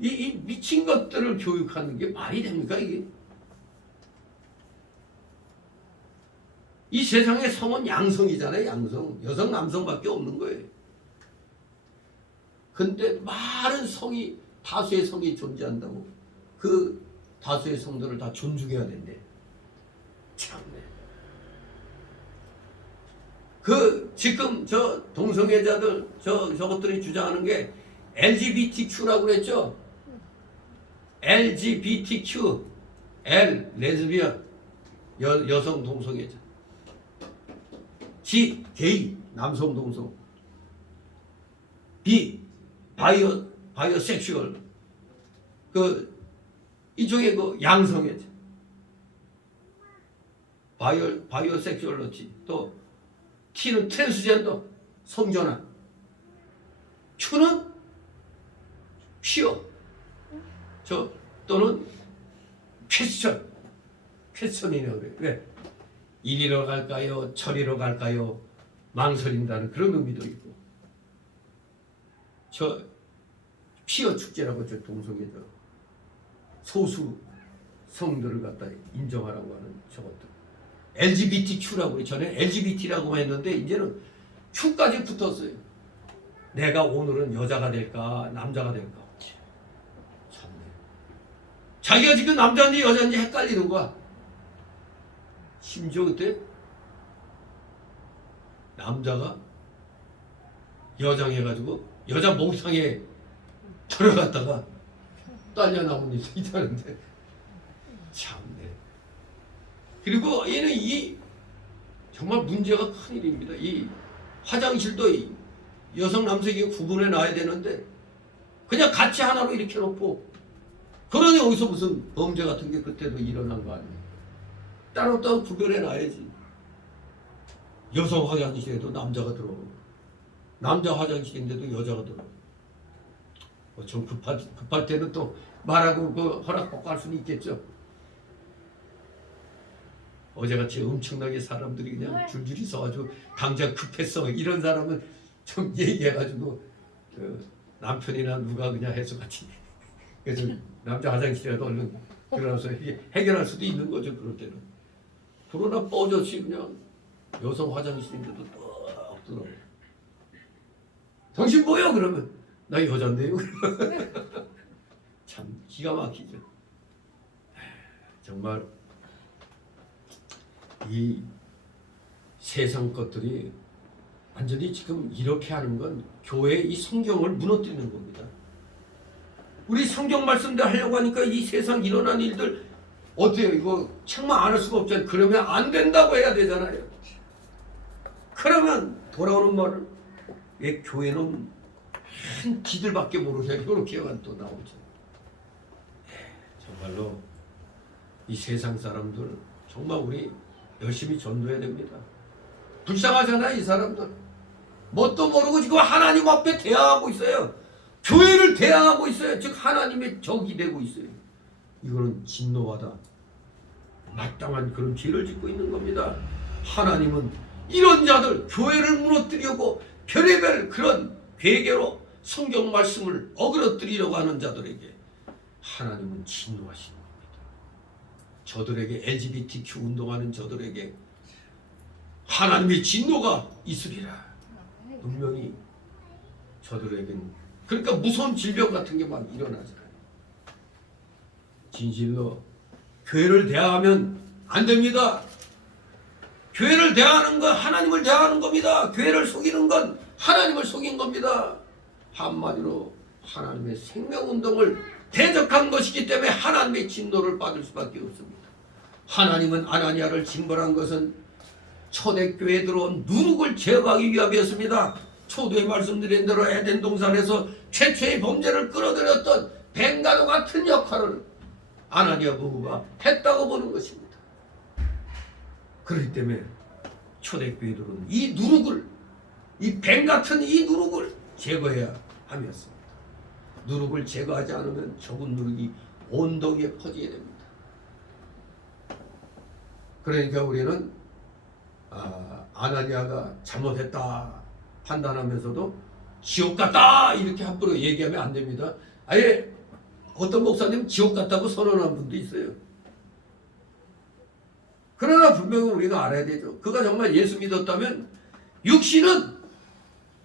이 미친 것들을 교육하는 게 말이 됩니까 이게? 이 세상의 성은 양성이잖아요. 양성. 여성 남성밖에 없는 거예요. 근데 많은 성이 다수의 성이 존재한다고 그 다수의 성들을 다 존중해야 된대. 참네. 그 지금 저 동성애자들 저것들이 주장하는 게 LGBTQ라고 그랬죠. LGBTQ L 레즈비언 여성 동성애자, G 게이 남성 동성, B 바이오섹슈얼 그 이쪽에 그 양성애자 바이오섹슈얼러티, 또 T는 트랜스젠더 성전환, Q는 퀴어 또는 퀘스천이라고 그래. 왜? 이리로 갈까요? 저리로 갈까요? 망설인다는 그런 의미도 있고. 저 퀴어 축제라고 저 동성애자 소수 성들을 갖다 인정하라고 하는 저것들. LGBTQ라고 해. 전에 LGBT라고만 했는데 이제는 Q까지 붙었어요. 내가 오늘은 여자가 될까 남자가 될까. 참네. 자기가 지금 남자인지 여자인지 헷갈리는 거야. 심지어 그때 남자가 여장해가지고 여자 목상에 들어갔다가 딸려 나온 일이 있다는데 참네. 그리고 얘는 이 정말 문제가 큰 일입니다. 이 화장실도 이 여성 남성이 구분해 놔야 되는데 그냥 같이 하나로 이렇게 놓고, 그러니 여기서 무슨 범죄 같은 게 그때도 일어난 거 아니에요. 따로 구별해 놔야지. 여성 화장실에도 남자가 들어오고 남자 화장실인데도 여자가 들어오고. 좀 급할 때는 또 말하고 그 허락 받고 할 수는 있겠죠. 어제같이 엄청나게 사람들이 그냥 줄줄이 서가지고 당장 급했어 이런 사람은 좀 얘기해가지고 남편이나 누가 그냥 해서 같이 그래서 남자 화장실에도 얼른 들어가서 해결할 수도 있는 거죠. 그럴 때는. 그러나 뻐젓이 그냥 여성 화장실인데도 딱 들어. 당신 뭐야? 그러면 나 여잔데요. 참 기가 막히죠. 정말 이 세상 것들이 완전히 지금 이렇게 하는 건 교회의 이 성경을 무너뜨리는 겁니다. 우리 성경 말씀대로 하려고 하니까 이 세상 일어난 일들 어때요? 이거 책만 안 할 수가 없잖아요. 그러면 안 된다고 해야 되잖아요. 그러면 돌아오는 말은 왜 교회는 한 지들밖에 모르냐 이렇게만 또 나오죠. 정말로 이 세상 사람들 정말 우리 열심히 전도해야 됩니다. 불쌍하잖아요. 이 사람들 뭣도 모르고 지금 하나님 앞에 대항하고 있어요. 교회를 대항하고 있어요. 즉 하나님의 적이 되고 있어요. 이거는 진노하다 마땅한 그런 죄를 짓고 있는 겁니다. 하나님은 이런 자들, 교회를 무너뜨리려고 별의별 그런 괴계로 성경 말씀을 어그러뜨리려고 하는 자들에게 하나님은 진노하시는 겁니다. 저들에게, LGBTQ 운동하는 저들에게 하나님의 진노가 있으리라. 분명히 저들에게는, 그러니까 무서운 질병 같은 게 막 일어나잖아요. 진실로 교회를 대항하면 안 됩니다. 교회를 대항하는 건 하나님을 대항하는 겁니다. 교회를 속이는 건 하나님을 속인 겁니다. 한마디로 하나님의 생명운동을 대적한 것이기 때문에 하나님의 진노를 받을 수밖에 없습니다. 하나님은 아나니아를 징벌한 것은 초대교회에 들어온 누룩을 제거하기 위함이었습니다. 초도에 말씀드린 대로 에덴 동산에서 최초의 범죄를 끌어들였던 뱅가도 같은 역할을 아나니아 부부가 했다고 보는 것입니다. 그렇기 때문에 초대교회에 들어온 이 누룩을, 이 뱀 같은 이 누룩을 제거해야 함이었습니다. 누룩을 제거하지 않으면 적은 누룩이 온도에 퍼지게 됩니다. 그러니까 우리는 아나니아가 잘못했다 판단하면서도 지옥 같다 이렇게 함부로 얘기하면 안 됩니다. 아예 어떤 목사님 지옥 같다고 선언한 분도 있어요. 그러나 분명히 우리가 알아야 되죠. 그가 정말 예수 믿었다면 육신은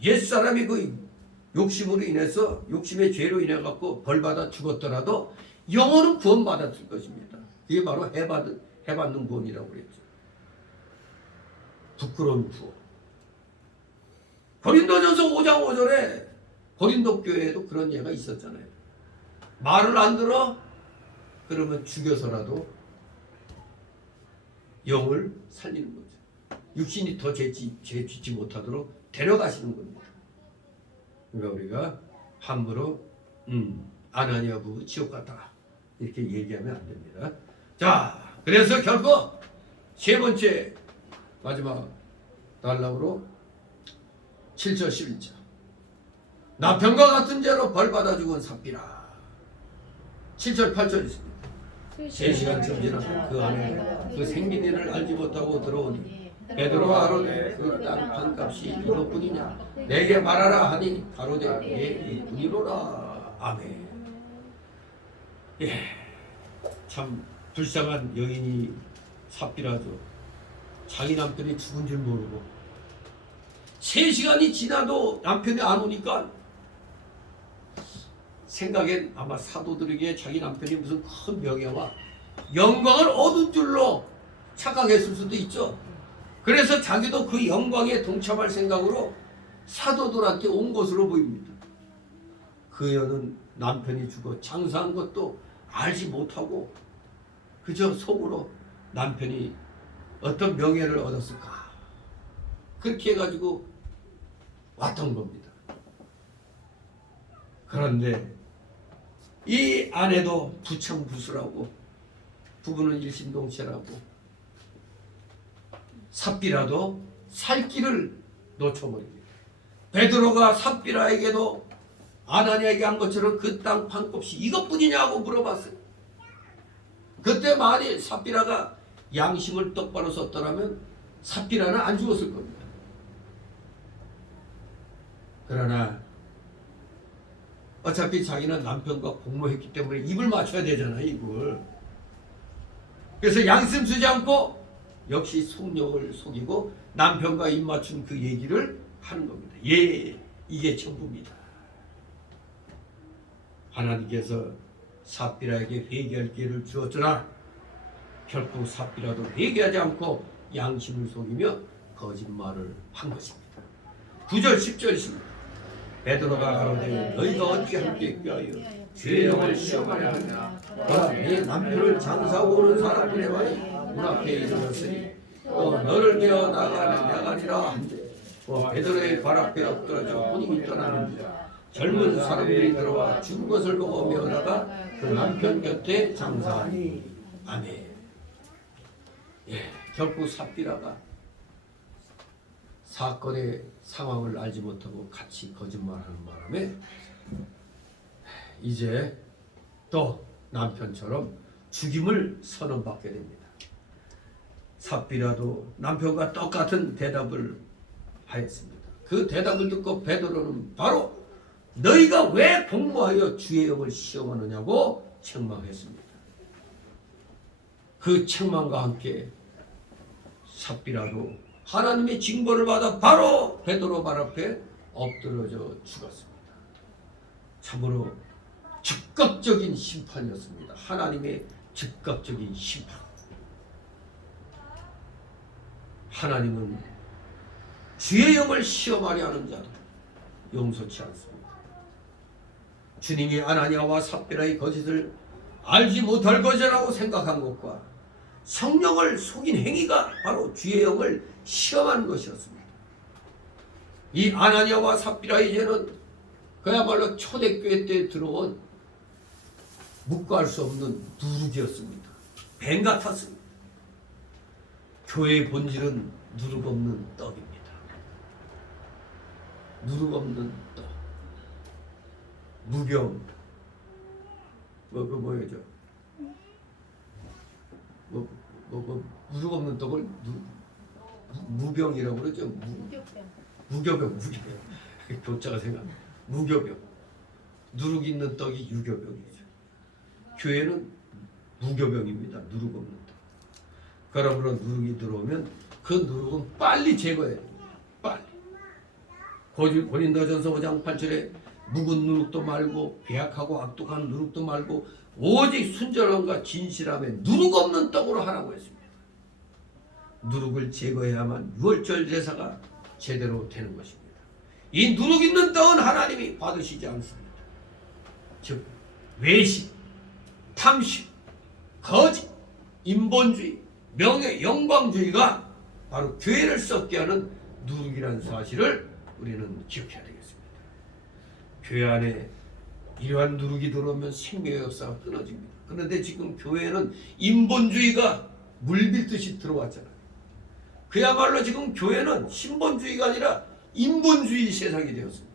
옛사람이 그 욕심으로 인해서, 욕심의 죄로 인해 갖고 벌받아 죽었더라도 영혼은 구원받았을 것입니다. 이게 바로 해받는 구원이라고 그랬죠. 부끄러운 구원. 고린도전서 5장 5절에 고린도 교회에도 그런 예가 있었잖아요. 말을 안 들어? 그러면 죽여서라도 영을 살리는 거죠. 육신이 더 죄 짓지 못하도록 데려가시는 겁니다. 그러니까 우리가 함부로 아나니아 부부 지옥 갔다 이렇게 얘기하면 안 됩니다. 자, 그래서 결국 세 번째 마지막 단락으로 7절 11절 남편과 같은 죄로 벌받아 죽은 삽비라. 7절 8절 있습니다. 3시간쯤 지나 그 안에 그 생긴 일을 알지 못하고 들어오니 베드로가 가로되 그 땅 판값이 이것뿐이냐 내게 말하라 하니 가로되 예 이뿐이로라. 아멘. 예, 참 불쌍한 여인이 삽비라죠. 자기 남편이 죽은 줄 모르고 3시간이 지나도 남편이 안 오니까 생각엔 아마 사도들에게 자기 남편이 무슨 큰 명예와 영광을 얻은 줄로 착각했을 수도 있죠. 그래서 자기도 그 영광에 동참할 생각으로 사도들한테 온 것으로 보입니다. 그 여는 남편이 죽어 장사한 것도 알지 못하고 그저 속으로 남편이 어떤 명예를 얻었을까 그렇게 해가지고 왔던 겁니다. 그런데 이 아내도 부창부수라고, 부부는 일심동체라고, 삽비라도 살 길을 놓쳐버립니다. 베드로가 삽비라에게도 아나니아에게 한 것처럼 그 땅 판값이 이것뿐이냐고 물어봤어요. 그때 만일 삽비라가 양심을 똑바로 썼더라면 삽비라는 안 죽었을 겁니다. 그러나 어차피 자기는 남편과 공모했기 때문에 입을 맞춰야 되잖아요, 입을. 그래서 양심 쓰지 않고 역시 속력을 속이고 남편과 입 맞춘 그 얘기를 하는 겁니다. 예, 이게 전부입니다. 하나님께서 삽비라에게 회개할 기회를 주었으나 결국 삽비라도 회개하지 않고 양심을 속이며 거짓말을 한 것입니다. 9절 10절 있습니다. 베드로가 가로되 너희가 어떻게 함께 꾀하여 주의 영을 시험하려 하냐. 보라 네 남편을 장사하고 오는 사람들의 말이 문 앞에 이르렀으니 또 너를 베어 나가리라 한데 베드로의 발 앞에 엎드러져 혼이 떠나는지라. 젊은 사람들이 들어와 죽은 것을 보고 메어나가 그 남편 곁에 장사하니. 아멘. 예, 결국 삽비라가 사건의 상황을 알지 못하고 같이 거짓말하는 바람에 이제 또 남편처럼 죽임을 선언받게 됩니다. 삽비라도 남편과 똑같은 대답을 하였습니다. 그 대답을 듣고 베드로는 바로 너희가 왜 공모하여 주의 영을 시험하느냐고 책망했습니다. 그 책망과 함께 삽비라도 하나님의 징벌을 받아 바로 베드로 발 앞에 엎드러져 죽었습니다. 참으로 즉각적인 심판이었습니다. 하나님의 즉각적인 심판. 하나님은 주의 영을 시험하려 하는 자를 용서치 않습니다. 주님이 아나니아와 삽비라의 거짓을 알지 못할 것이라고 생각한 것과 성령을 속인 행위가 바로 주의 영을 시험하는 것이었습니다. 이 아나니아와 삽비라의 죄는 그야말로 초대교회 때 들어온 묵과할 수 없는 누룩이었습니다. 뱀 같았습니다. 교회의 본질은 누룩 없는 떡입니다. 누룩 없는 떡. 무병. 뭐였죠? 누룩 없는 떡을 무병이라고 그러죠. 무교병. 교자가 생각나. 무교병. 누룩 있는 떡이 유교병이죠. 교회는 무교병입니다. 누룩 없는 떡. 그러므로 누룩이 들어오면 그 누룩은 빨리 제거해야 됩니다. 빨리. 고린도전서 5장 8절에 묵은 누룩도 말고 배약하고 악독한 누룩도 말고 오직 순전함과 진실함에 누룩 없는 떡으로 하라고 했습니다. 누룩을 제거해야만 유월절 제사가 제대로 되는 것입니다. 이 누룩 있는 떡은 하나님이 받으시지 않습니다. 즉 외식, 탐식, 거짓, 인본주의, 명예, 영광주의가 바로 교회를 썩게 하는 누룩이라는 사실을 우리는 기억해야 되겠습니다. 교회 안에 이러한 누룩이 들어오면 생명의 역사가 끊어집니다. 그런데 지금 교회에는 인본주의가 물밀듯이 들어왔잖아요. 그야말로 지금 교회는 신본주의가 아니라 인본주의 세상이 되었습니다.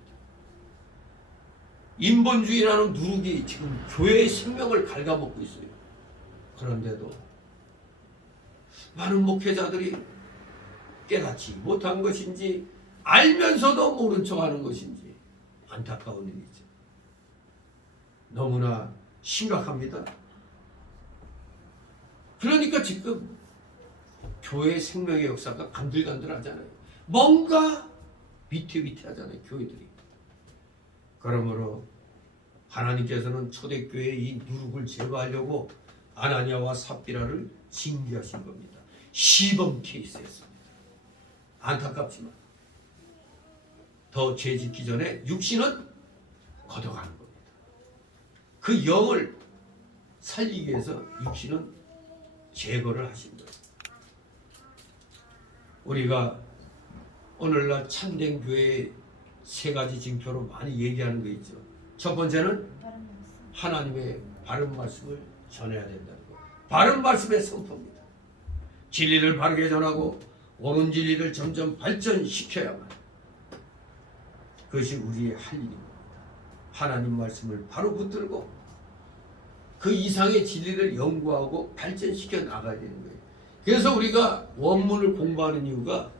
인본주의라는 누룩이 지금 교회의 생명을 갉아먹고 있어요. 그런데도 많은 목회자들이 깨닫지 못한 것인지 알면서도 모른 척하는 것인지 안타까운 일이죠. 너무나 심각합니다. 그러니까 지금 교회의 생명의 역사가 간들간들하잖아요. 뭔가 위태위태하잖아요. 교회들이. 그러므로 하나님께서는 초대교회의 이 누룩을 제거하려고 아나니아와 삽비라를 징계하신 겁니다. 시범 케이스였습니다. 안타깝지만 더 죄 짓기 전에 육신은 걷어가는 겁니다. 그 영을 살리기 위해서 육신은 제거를 하신 거예요. 우리가 오늘날 참된 교회의 세 가지 징표로 많이 얘기하는 거 있죠. 첫 번째는 하나님의 바른 말씀을 전해야 된다는 거. 바른 말씀의 선포입니다. 진리를 바르게 전하고 옳은 진리를 점점 발전시켜야만 그것이 우리의 할 일입니다. 하나님 말씀을 바로 붙들고 그 이상의 진리를 연구하고 발전시켜 나가야 되는 거예요. 그래서 우리가 원문을 공부하는 이유가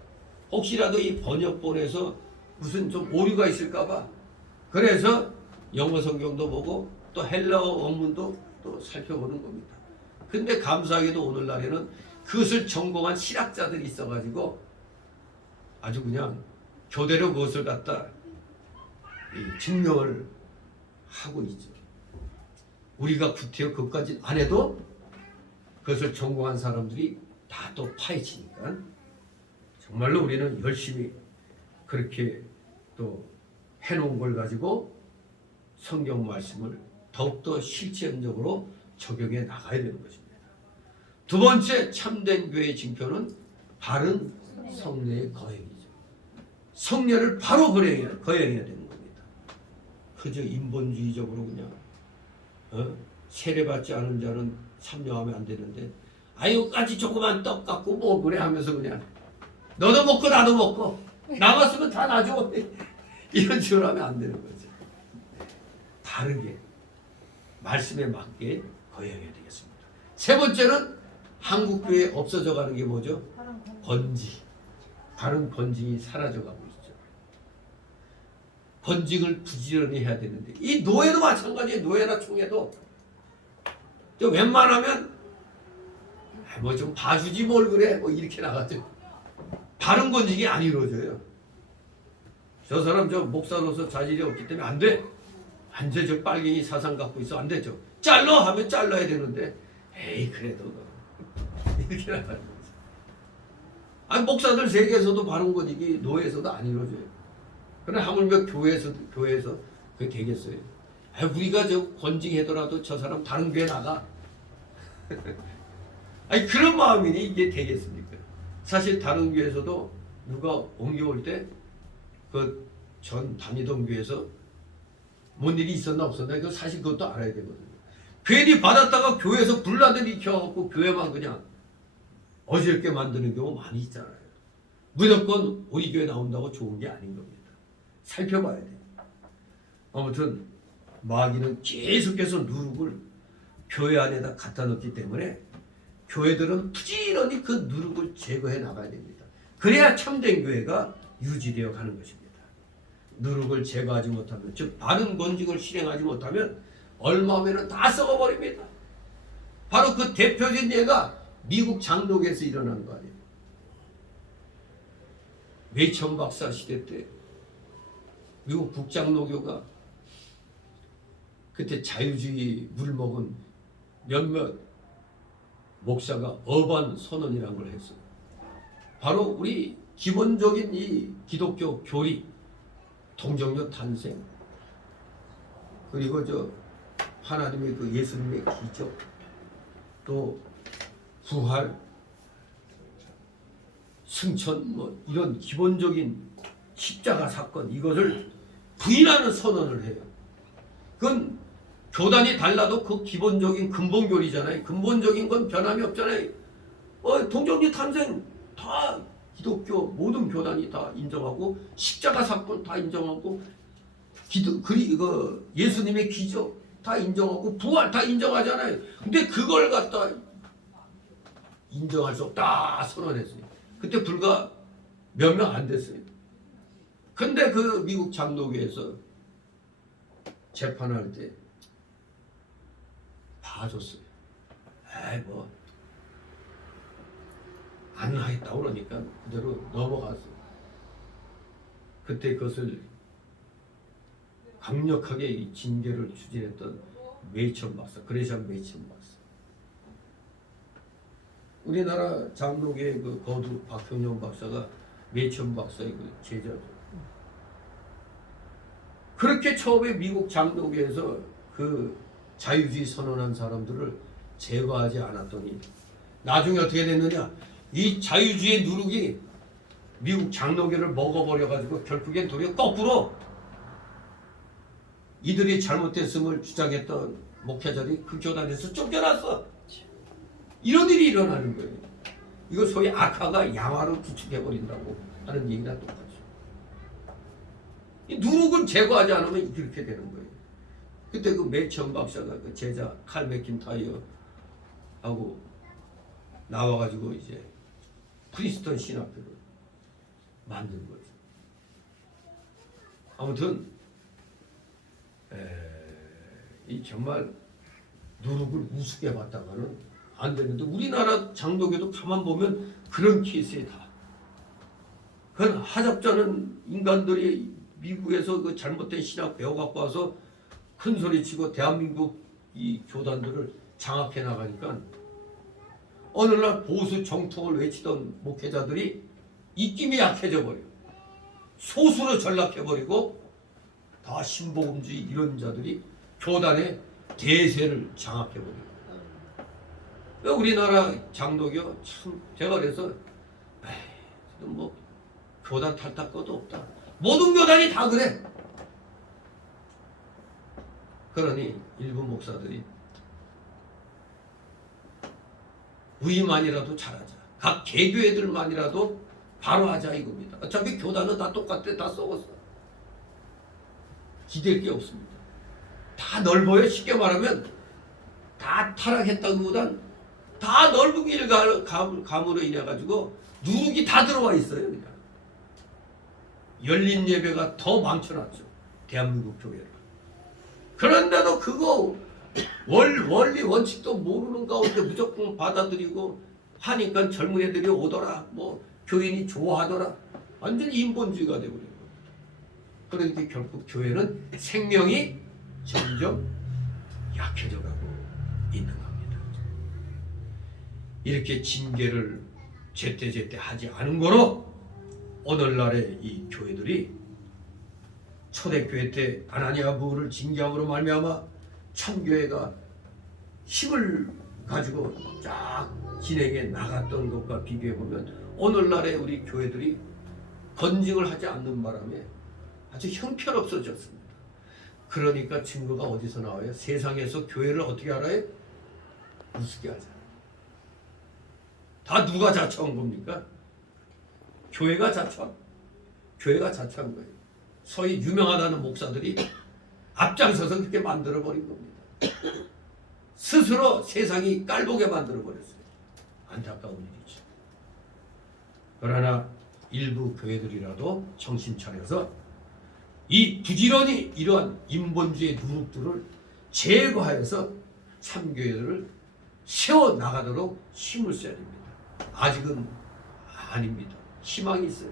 혹시라도 이 번역본에서 무슨 좀 오류가 있을까봐 그래서 영어 성경도 보고 또 헬라어 원문도 또 살펴보는 겁니다. 근데 감사하게도 오늘날에는 그것을 전공한 신학자들이 있어가지고 아주 그냥 교대로 그것을 갖다 증명을 하고 있죠. 우리가 구태여 그것까지 안 해도 그것을 전공한 사람들이 다 또 파헤치니까 정말로 우리는 열심히 그렇게 또 해놓은 걸 가지고 성경 말씀을 더욱더 실천적으로 적용해 나가야 되는 것입니다. 두 번째 참된 교회의 징표는 바른 성례의 거행이죠. 성례를 바로 거행해야 되는 겁니다. 그저 인본주의적으로 그냥 세례받지 않은 자는 참여하면 안 되는데 아유까지 조그만 떡 갖고 뭐 그래 하면서 그냥 너도 먹고 나도 먹고 남았으면 다 놔줘 이런 식으로 하면 안 되는 거죠. 바르게 말씀에 맞게 거행해야 되겠습니다. 세 번째는 한국 교회에 없어져 가는 게 뭐죠? 번지. 바른 번징이 사라져가고 있죠. 번징을 부지런히 해야 되는데 이 노예도 마찬가지예요. 노예나 총회도 저 웬만하면 뭐 좀 봐주지 뭘 그래 뭐 이렇게 나가죠. 바른 번징이 안 이루어져요. 저 사람 저 목사로서 자질이 없기 때문에 안 돼. 완전 저 빨갱이 사상 갖고 있어 안 되죠. 잘라 하면 잘라야 되는데 에이 그래도 이렇게 나가는 거죠. 아니 목사들 세계에서도 바른 번징이 노예에서도 안 이루어져요. 그러나 하물며 교회에서 그게 되겠어요. 우리가 저 번징하더라도 저 사람 다른 교회 나가. 아니 그런 마음이니 이게 되겠습니까? 사실 다른 교회에서도 누가 옮겨올 때 그 전 다니던 교회에서 뭔 일이 있었나 없었나 이거 사실 그것도 알아야 되거든요. 괜히 받았다가 교회에서 불나듯 익혀갖고 교회만 그냥 어지럽게 만드는 경우 많이 있잖아요. 무조건 우리 교회 나온다고 좋은 게 아닌 겁니다. 살펴봐야 돼요. 아무튼 마귀는 계속해서 누룩을 교회 안에다 갖다 놓기 때문에 교회들은 부지런히 그 누룩을 제거해 나가야 됩니다. 그래야 참된 교회가 유지되어 가는 것입니다. 누룩을 제거하지 못하면, 즉 바른 권징을 실행하지 못하면 얼마 후에는 다 썩어버립니다. 바로 그 대표적인 예가 미국 장독에서 일어난 거 아니에요. 웨이천 박사 시대 때 미국 북장로교가 그때 자유주의 물 먹은 몇몇 목사가 어반 선언이라는 걸 했어요. 바로 우리 기본적인 이 기독교 교리, 동정녀 탄생, 그리고 저 하나님의 그 예수님의 기적, 또 부활, 승천, 뭐 이런 기본적인 십자가 사건, 이것을 부인하는 선언을 해요. 그건 교단이 달라도 그 기본적인 근본 교리잖아요. 근본적인 건 변함이 없잖아요. 동정녀 탄생 다 기독교 모든 교단이 다 인정하고, 십자가 사건 다 인정하고, 예수님의 기적 다 인정하고, 부활 다 인정하잖아요. 근데 그걸 갖다 인정할 수 없다 선언했어요. 그때 불과 몇 명 안 됐어요. 근데 그 미국 장로교에서 재판할 때 봐줬어요. 뭐 안 하겠다고 그러니까 그대로 넘어갔어요. 그때 그것을 강력하게 이 징계를 추진했던 메이천 박사, 그레샴 메이천 박사. 우리나라 장로계 그 거두 박형용 박사가 메이천 박사의 그 제자죠. 그렇게 처음에 미국 장로계에서 그 자유주의 선언한 사람들을 제거하지 않았더니 나중에 어떻게 됐느냐? 이 자유주의 누룩이 미국 장로계를 먹어버려가지고 결국엔 도리어 거꾸로 이들이 잘못됐음을 주장했던 목회자들이 그 교단에서 쫓겨났어. 이런 일이 일어나는 거예요. 이거 소위 악화가 양화로 구축해버린다고 하는 얘기나 똑같죠. 이 누룩을 제거하지 않으면 이렇게 되는 거예요. 그때 그 메이천 박사가 그 제자 칼 맥킨타이어 하고 나와가지고 이제 프리스턴 신학교를 만든 거죠. 아무튼 이 정말 누룩을 우습게 봤다가는 안 되는데, 우리나라 장로교도 가만 보면 그런 케이스에 다. 그건 하잡자는 인간들이 미국에서 그 잘못된 신학 배워갖고 와서 큰 소리치고 대한민국 이 교단들을 장악해 나가니까 어느 날 보수 정통을 외치던 목회자들이 입김이 약해져 버려. 소수로 전락해버리고 다 신복음주의 이런 자들이 교단의 대세를 장악해버려요. 우리나라 장로교 참 제가 그래서 뭐 교단 탓할 것도 없다. 모든 교단이 다 그래. 그러니 일부 목사들이 우리만이라도 잘하자. 각 개교회들만이라도 바로 하자 이겁니다. 어차피 교단은 다 똑같아. 다 썩었어. 기댈 게 없습니다. 다 넓어요. 쉽게 말하면 다 타락했다기보단 다 넓은 길 감으로 인해 가지고 누룩이 다 들어와 있어요. 그냥 열린 예배가 더 망쳐놨죠. 대한민국 교회를. 그런데도 그거 원리 원칙도 모르는 가운데 무조건 받아들이고 하니까 젊은 애들이 오더라, 뭐 교인이 좋아하더라. 완전히 인본주의가 되버린 거예요. 그러니까 결국 교회는 생명이 점점 약해져 가고 있는 겁니다. 이렇게 징계를 제때제때 하지 않은 거로 오늘날의 이 교회들이 초대교회 때 아나니아 부부를 징계함으로 말미암아 참교회가 힘을 가지고 쫙 진행해 나갔던 것과 비교해 보면 오늘날의 우리 교회들이 건증을 하지 않는 바람에 아주 형편없어졌습니다. 그러니까 증거가 어디서 나와요? 세상에서 교회를 어떻게 알아요? 우습게 하잖아요. 다 누가 자처한 겁니까? 교회가 자처한 거예요. 소위 유명하다는 목사들이 앞장서서 그렇게 만들어버린 겁니다. 스스로 세상이 깔보게 만들어버렸어요. 안타까운 일이죠. 그러나 일부 교회들이라도 정신 차려서 이 부지런히 이러한 인본주의 누룩들을 제거하여서 참교회를 세워나가도록 힘을 써야 됩니다. 아직은 아닙니다. 희망이 있어요.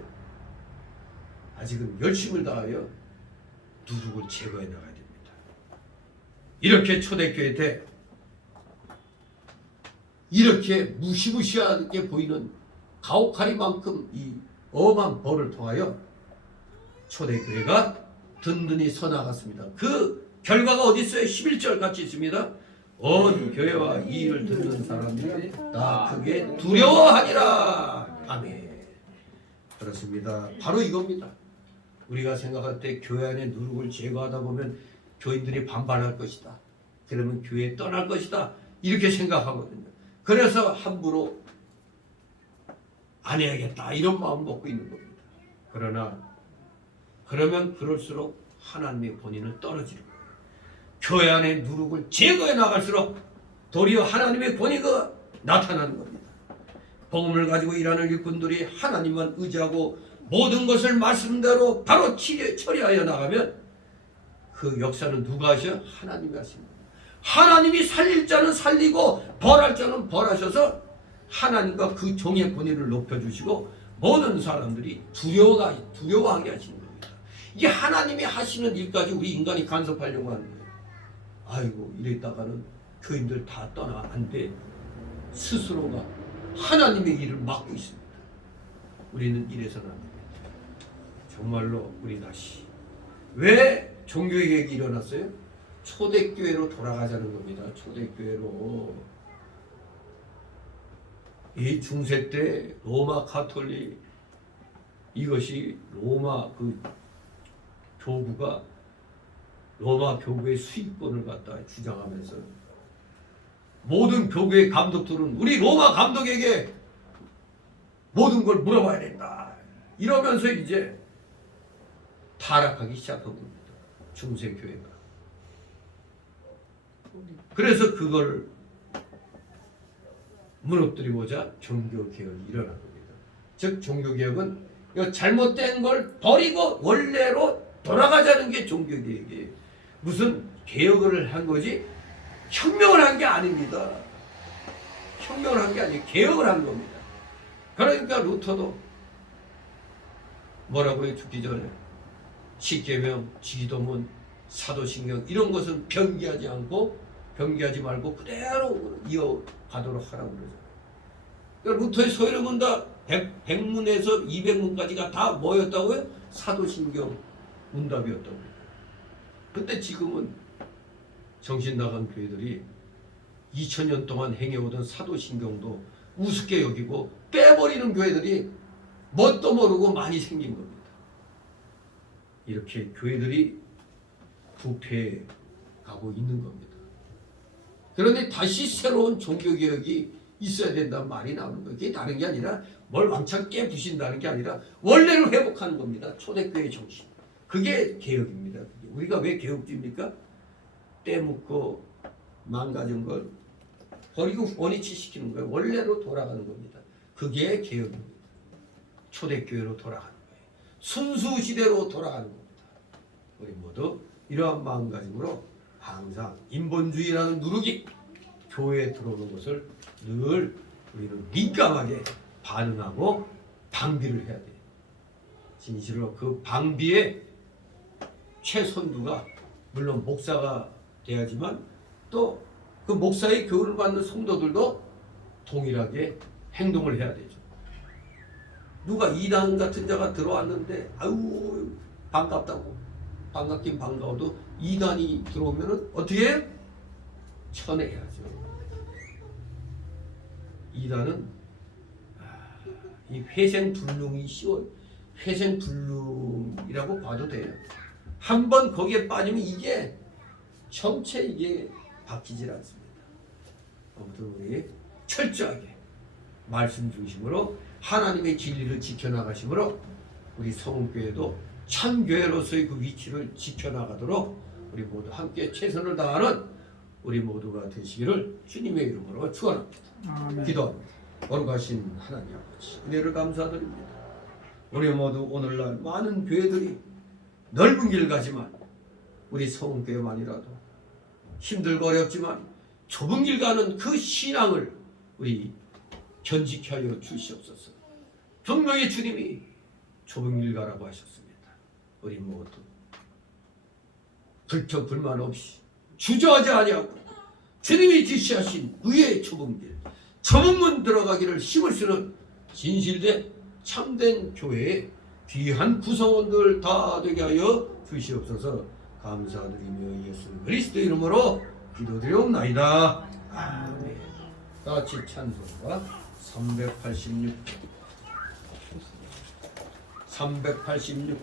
아직은 열심을 다하여 누룩을 제거해 나가야 됩니다. 이렇게 초대교회 때 이렇게 무시무시하게 보이는 가혹하리만큼 이 엄한 벌을 통하여 초대교회가 든든히 서나갔습니다. 그 결과가 어디 있어요? 11절 같이 있습니다. 온 교회와 이 일을 듣는 사람들이 다 크게 두려워하니라. 아멘. 그렇습니다. 바로 이겁니다. 우리가 생각할 때 교회 안에 누룩을 제거하다 보면 교인들이 반발할 것이다. 그러면 교회 떠날 것이다. 이렇게 생각하거든요. 그래서 함부로 안 해야겠다 이런 마음 먹고 있는 겁니다. 그러면 그럴수록 하나님의 본인은 떨어지는 거예요. 교회 안에 누룩을 제거해 나갈수록 도리어 하나님의 권위가 나타나는 겁니다. 복음을 가지고 일하는 일꾼들이 하나님만 의지하고 모든 것을 말씀대로 바로 처리하여 나가면 그 역사는 누가 하셔? 하나님이 하십니다. 하나님이 살릴 자는 살리고 벌할 자는 벌하셔서 하나님과 그 종의 권위를 높여주시고 모든 사람들이 두려워하게 하시는 겁니다. 이게 하나님이 하시는 일까지 우리 인간이 간섭하려고 하는 거예요. 아이고 이랬다가는 교인들 다 떠나 안 돼. 스스로가 하나님의 일을 막고 있습니다. 우리는 이래서는 안 됩니다. 정말로 우리 다시 왜 종교개혁이 일어났어요? 초대교회로 돌아가자는 겁니다. 초대교회로. 이 중세 때 로마 가톨릭 이것이 로마 그 교구가 로마 교구의 수익권을 갖다 주장하면서 모든 교구의 감독들은 우리 로마 감독에게 모든 걸 물어봐야 된다. 이러면서 이제 타락하기 시작한 겁니다. 중세 교회가. 그래서 그걸 무너뜨리고자 종교개혁이 일어난 겁니다. 즉 종교개혁은 잘못된 걸 버리고 원래로 돌아가자는 게 종교개혁이에요. 무슨 개혁을 한 거지 혁명을 한 게 아닙니다. 혁명을 한 게 아니에요. 개혁을 한 겁니다. 그러니까 루터도 뭐라고 해 죽기 전에 십계명, 지기도문, 사도신경 이런 것은 변기하지 말고 그대로 이어가도록 하라고 그러죠. 그러니까 루터의 소요름은 다 100문에서 200문까지가 다 뭐였다고요? 사도신경 문답이었다고요. 근데 지금은 정신 나간 교회들이 2000년 동안 행해오던 사도신경도 우습게 여기고 빼버리는 교회들이 뭣도 모르고 많이 생긴 겁니다. 이렇게 교회들이 부패해 가고 있는 겁니다. 그런데 다시 새로운 종교개혁이 있어야 된다는 말이 나오는 거예요. 그게 다른 게 아니라 뭘 왕창 깨부신다는 게 아니라 원래를 회복하는 겁니다. 초대교회 정신. 그게 개혁입니다. 우리가 왜 개혁주입니까? 때묻고 망가진 걸 버리고 원위치 시키는 거예요. 원래로 돌아가는 겁니다. 그게 개혁입니다. 초대교회로 돌아가는 거예요. 순수시대로 돌아가는 겁니다. 우리 모두 이러한 마음가짐으로 항상 인본주의라는 누룩이 교회에 들어오는 것을 늘 우리는 민감하게 반응하고 방비를 해야 돼요. 진실로 그 방비의 최선두가 물론 목사가 돼야지만 또 그 목사의 교훈을 받는 성도들도 동일하게 행동을 해야 되죠. 누가 이단 같은 자가 들어왔는데 아유 반갑다고 반갑긴 반가워도 이단이 들어오면은 어떻게 해요? 쳐내야죠. 이단은 이 회생불능이 쉬워요. 회생불능이라고 봐도 돼요. 한번 거기에 빠지면 이게 전체 이게 바뀌질 않습니다. 아무튼 우리 철저하게 말씀 중심으로 하나님의 진리를 지켜나가심으로 우리 성교회도 참교회로서의 그 위치를 지켜나가도록 우리 모두 함께 최선을 다하는 우리 모두가 되시기를 주님의 이름으로 축원합니다. 기도합니다. 거룩하신 하나님 아버지, 은혜를 감사드립니다. 우리 모두 오늘날 많은 교회들이 넓은 길 가지만 우리 성교회만이라도 힘들고 어렵지만 좁은 길 가는 그 신앙을 우리 견지케 하여 주시옵소서. 분명히 주님이 좁은 길 가라고 하셨습니다. 우리 모두 불평 불만 없이 주저하지 아니하고 주님이 지시하신 의의 좁은 길, 좁은 문 들어가기를 힘을 쓰는 진실된 참된 교회의 귀한 구성원들 다 되게 하여 주시옵소서. 감사드리며 예수 그리스도 이름으로 기도드리옵나이다. 아멘. 다 같이 찬송가 386절 386절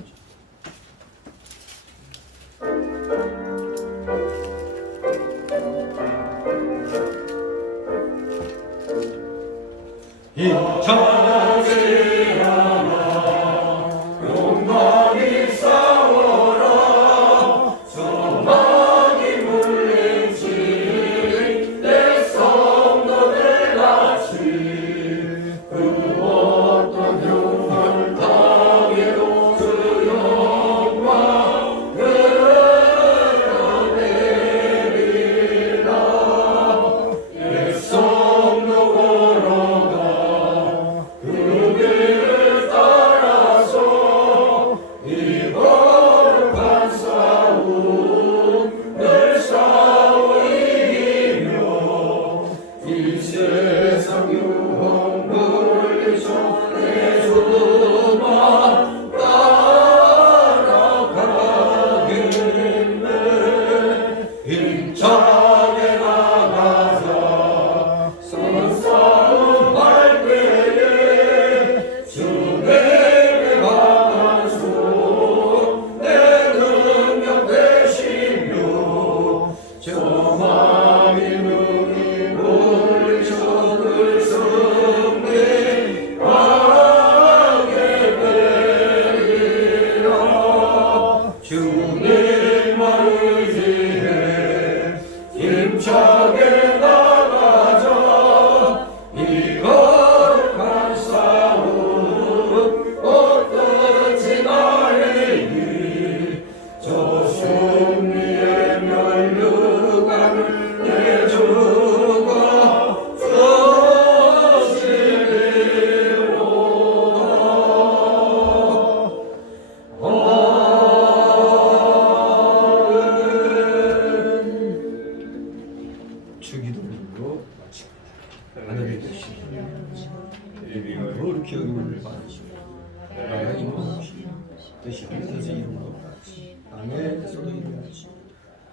주기도문으로 마칩니다. 하늘에 계신 이름이 거룩히 여김을 받으시고 나라가 임하옵시고 뜻이 하늘에서 이룬 것 같이 땅에서도 이루어지시고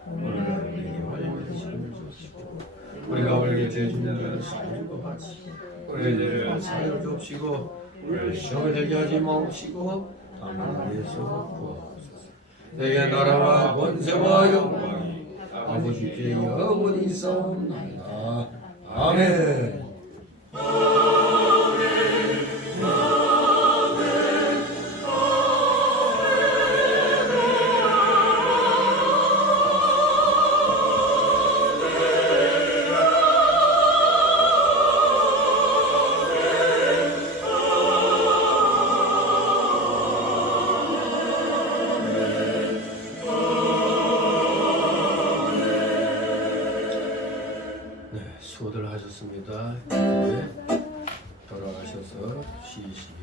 오늘날 우리에게 활력을 시험을 주시고 우리가 우리에게 죄진 자를 사해준 것 같이 우리의 죄를 사하여 주옵시고 우리를 시험에 들게 하지 마옵시고 다만 우리에서 구하옵소서. 내게 나라와 권세와 영광이 아버지께 영원히 있사옵나이다. 아멘. 수고들 하셨습니다. 이제 돌아가셔서 쉬시기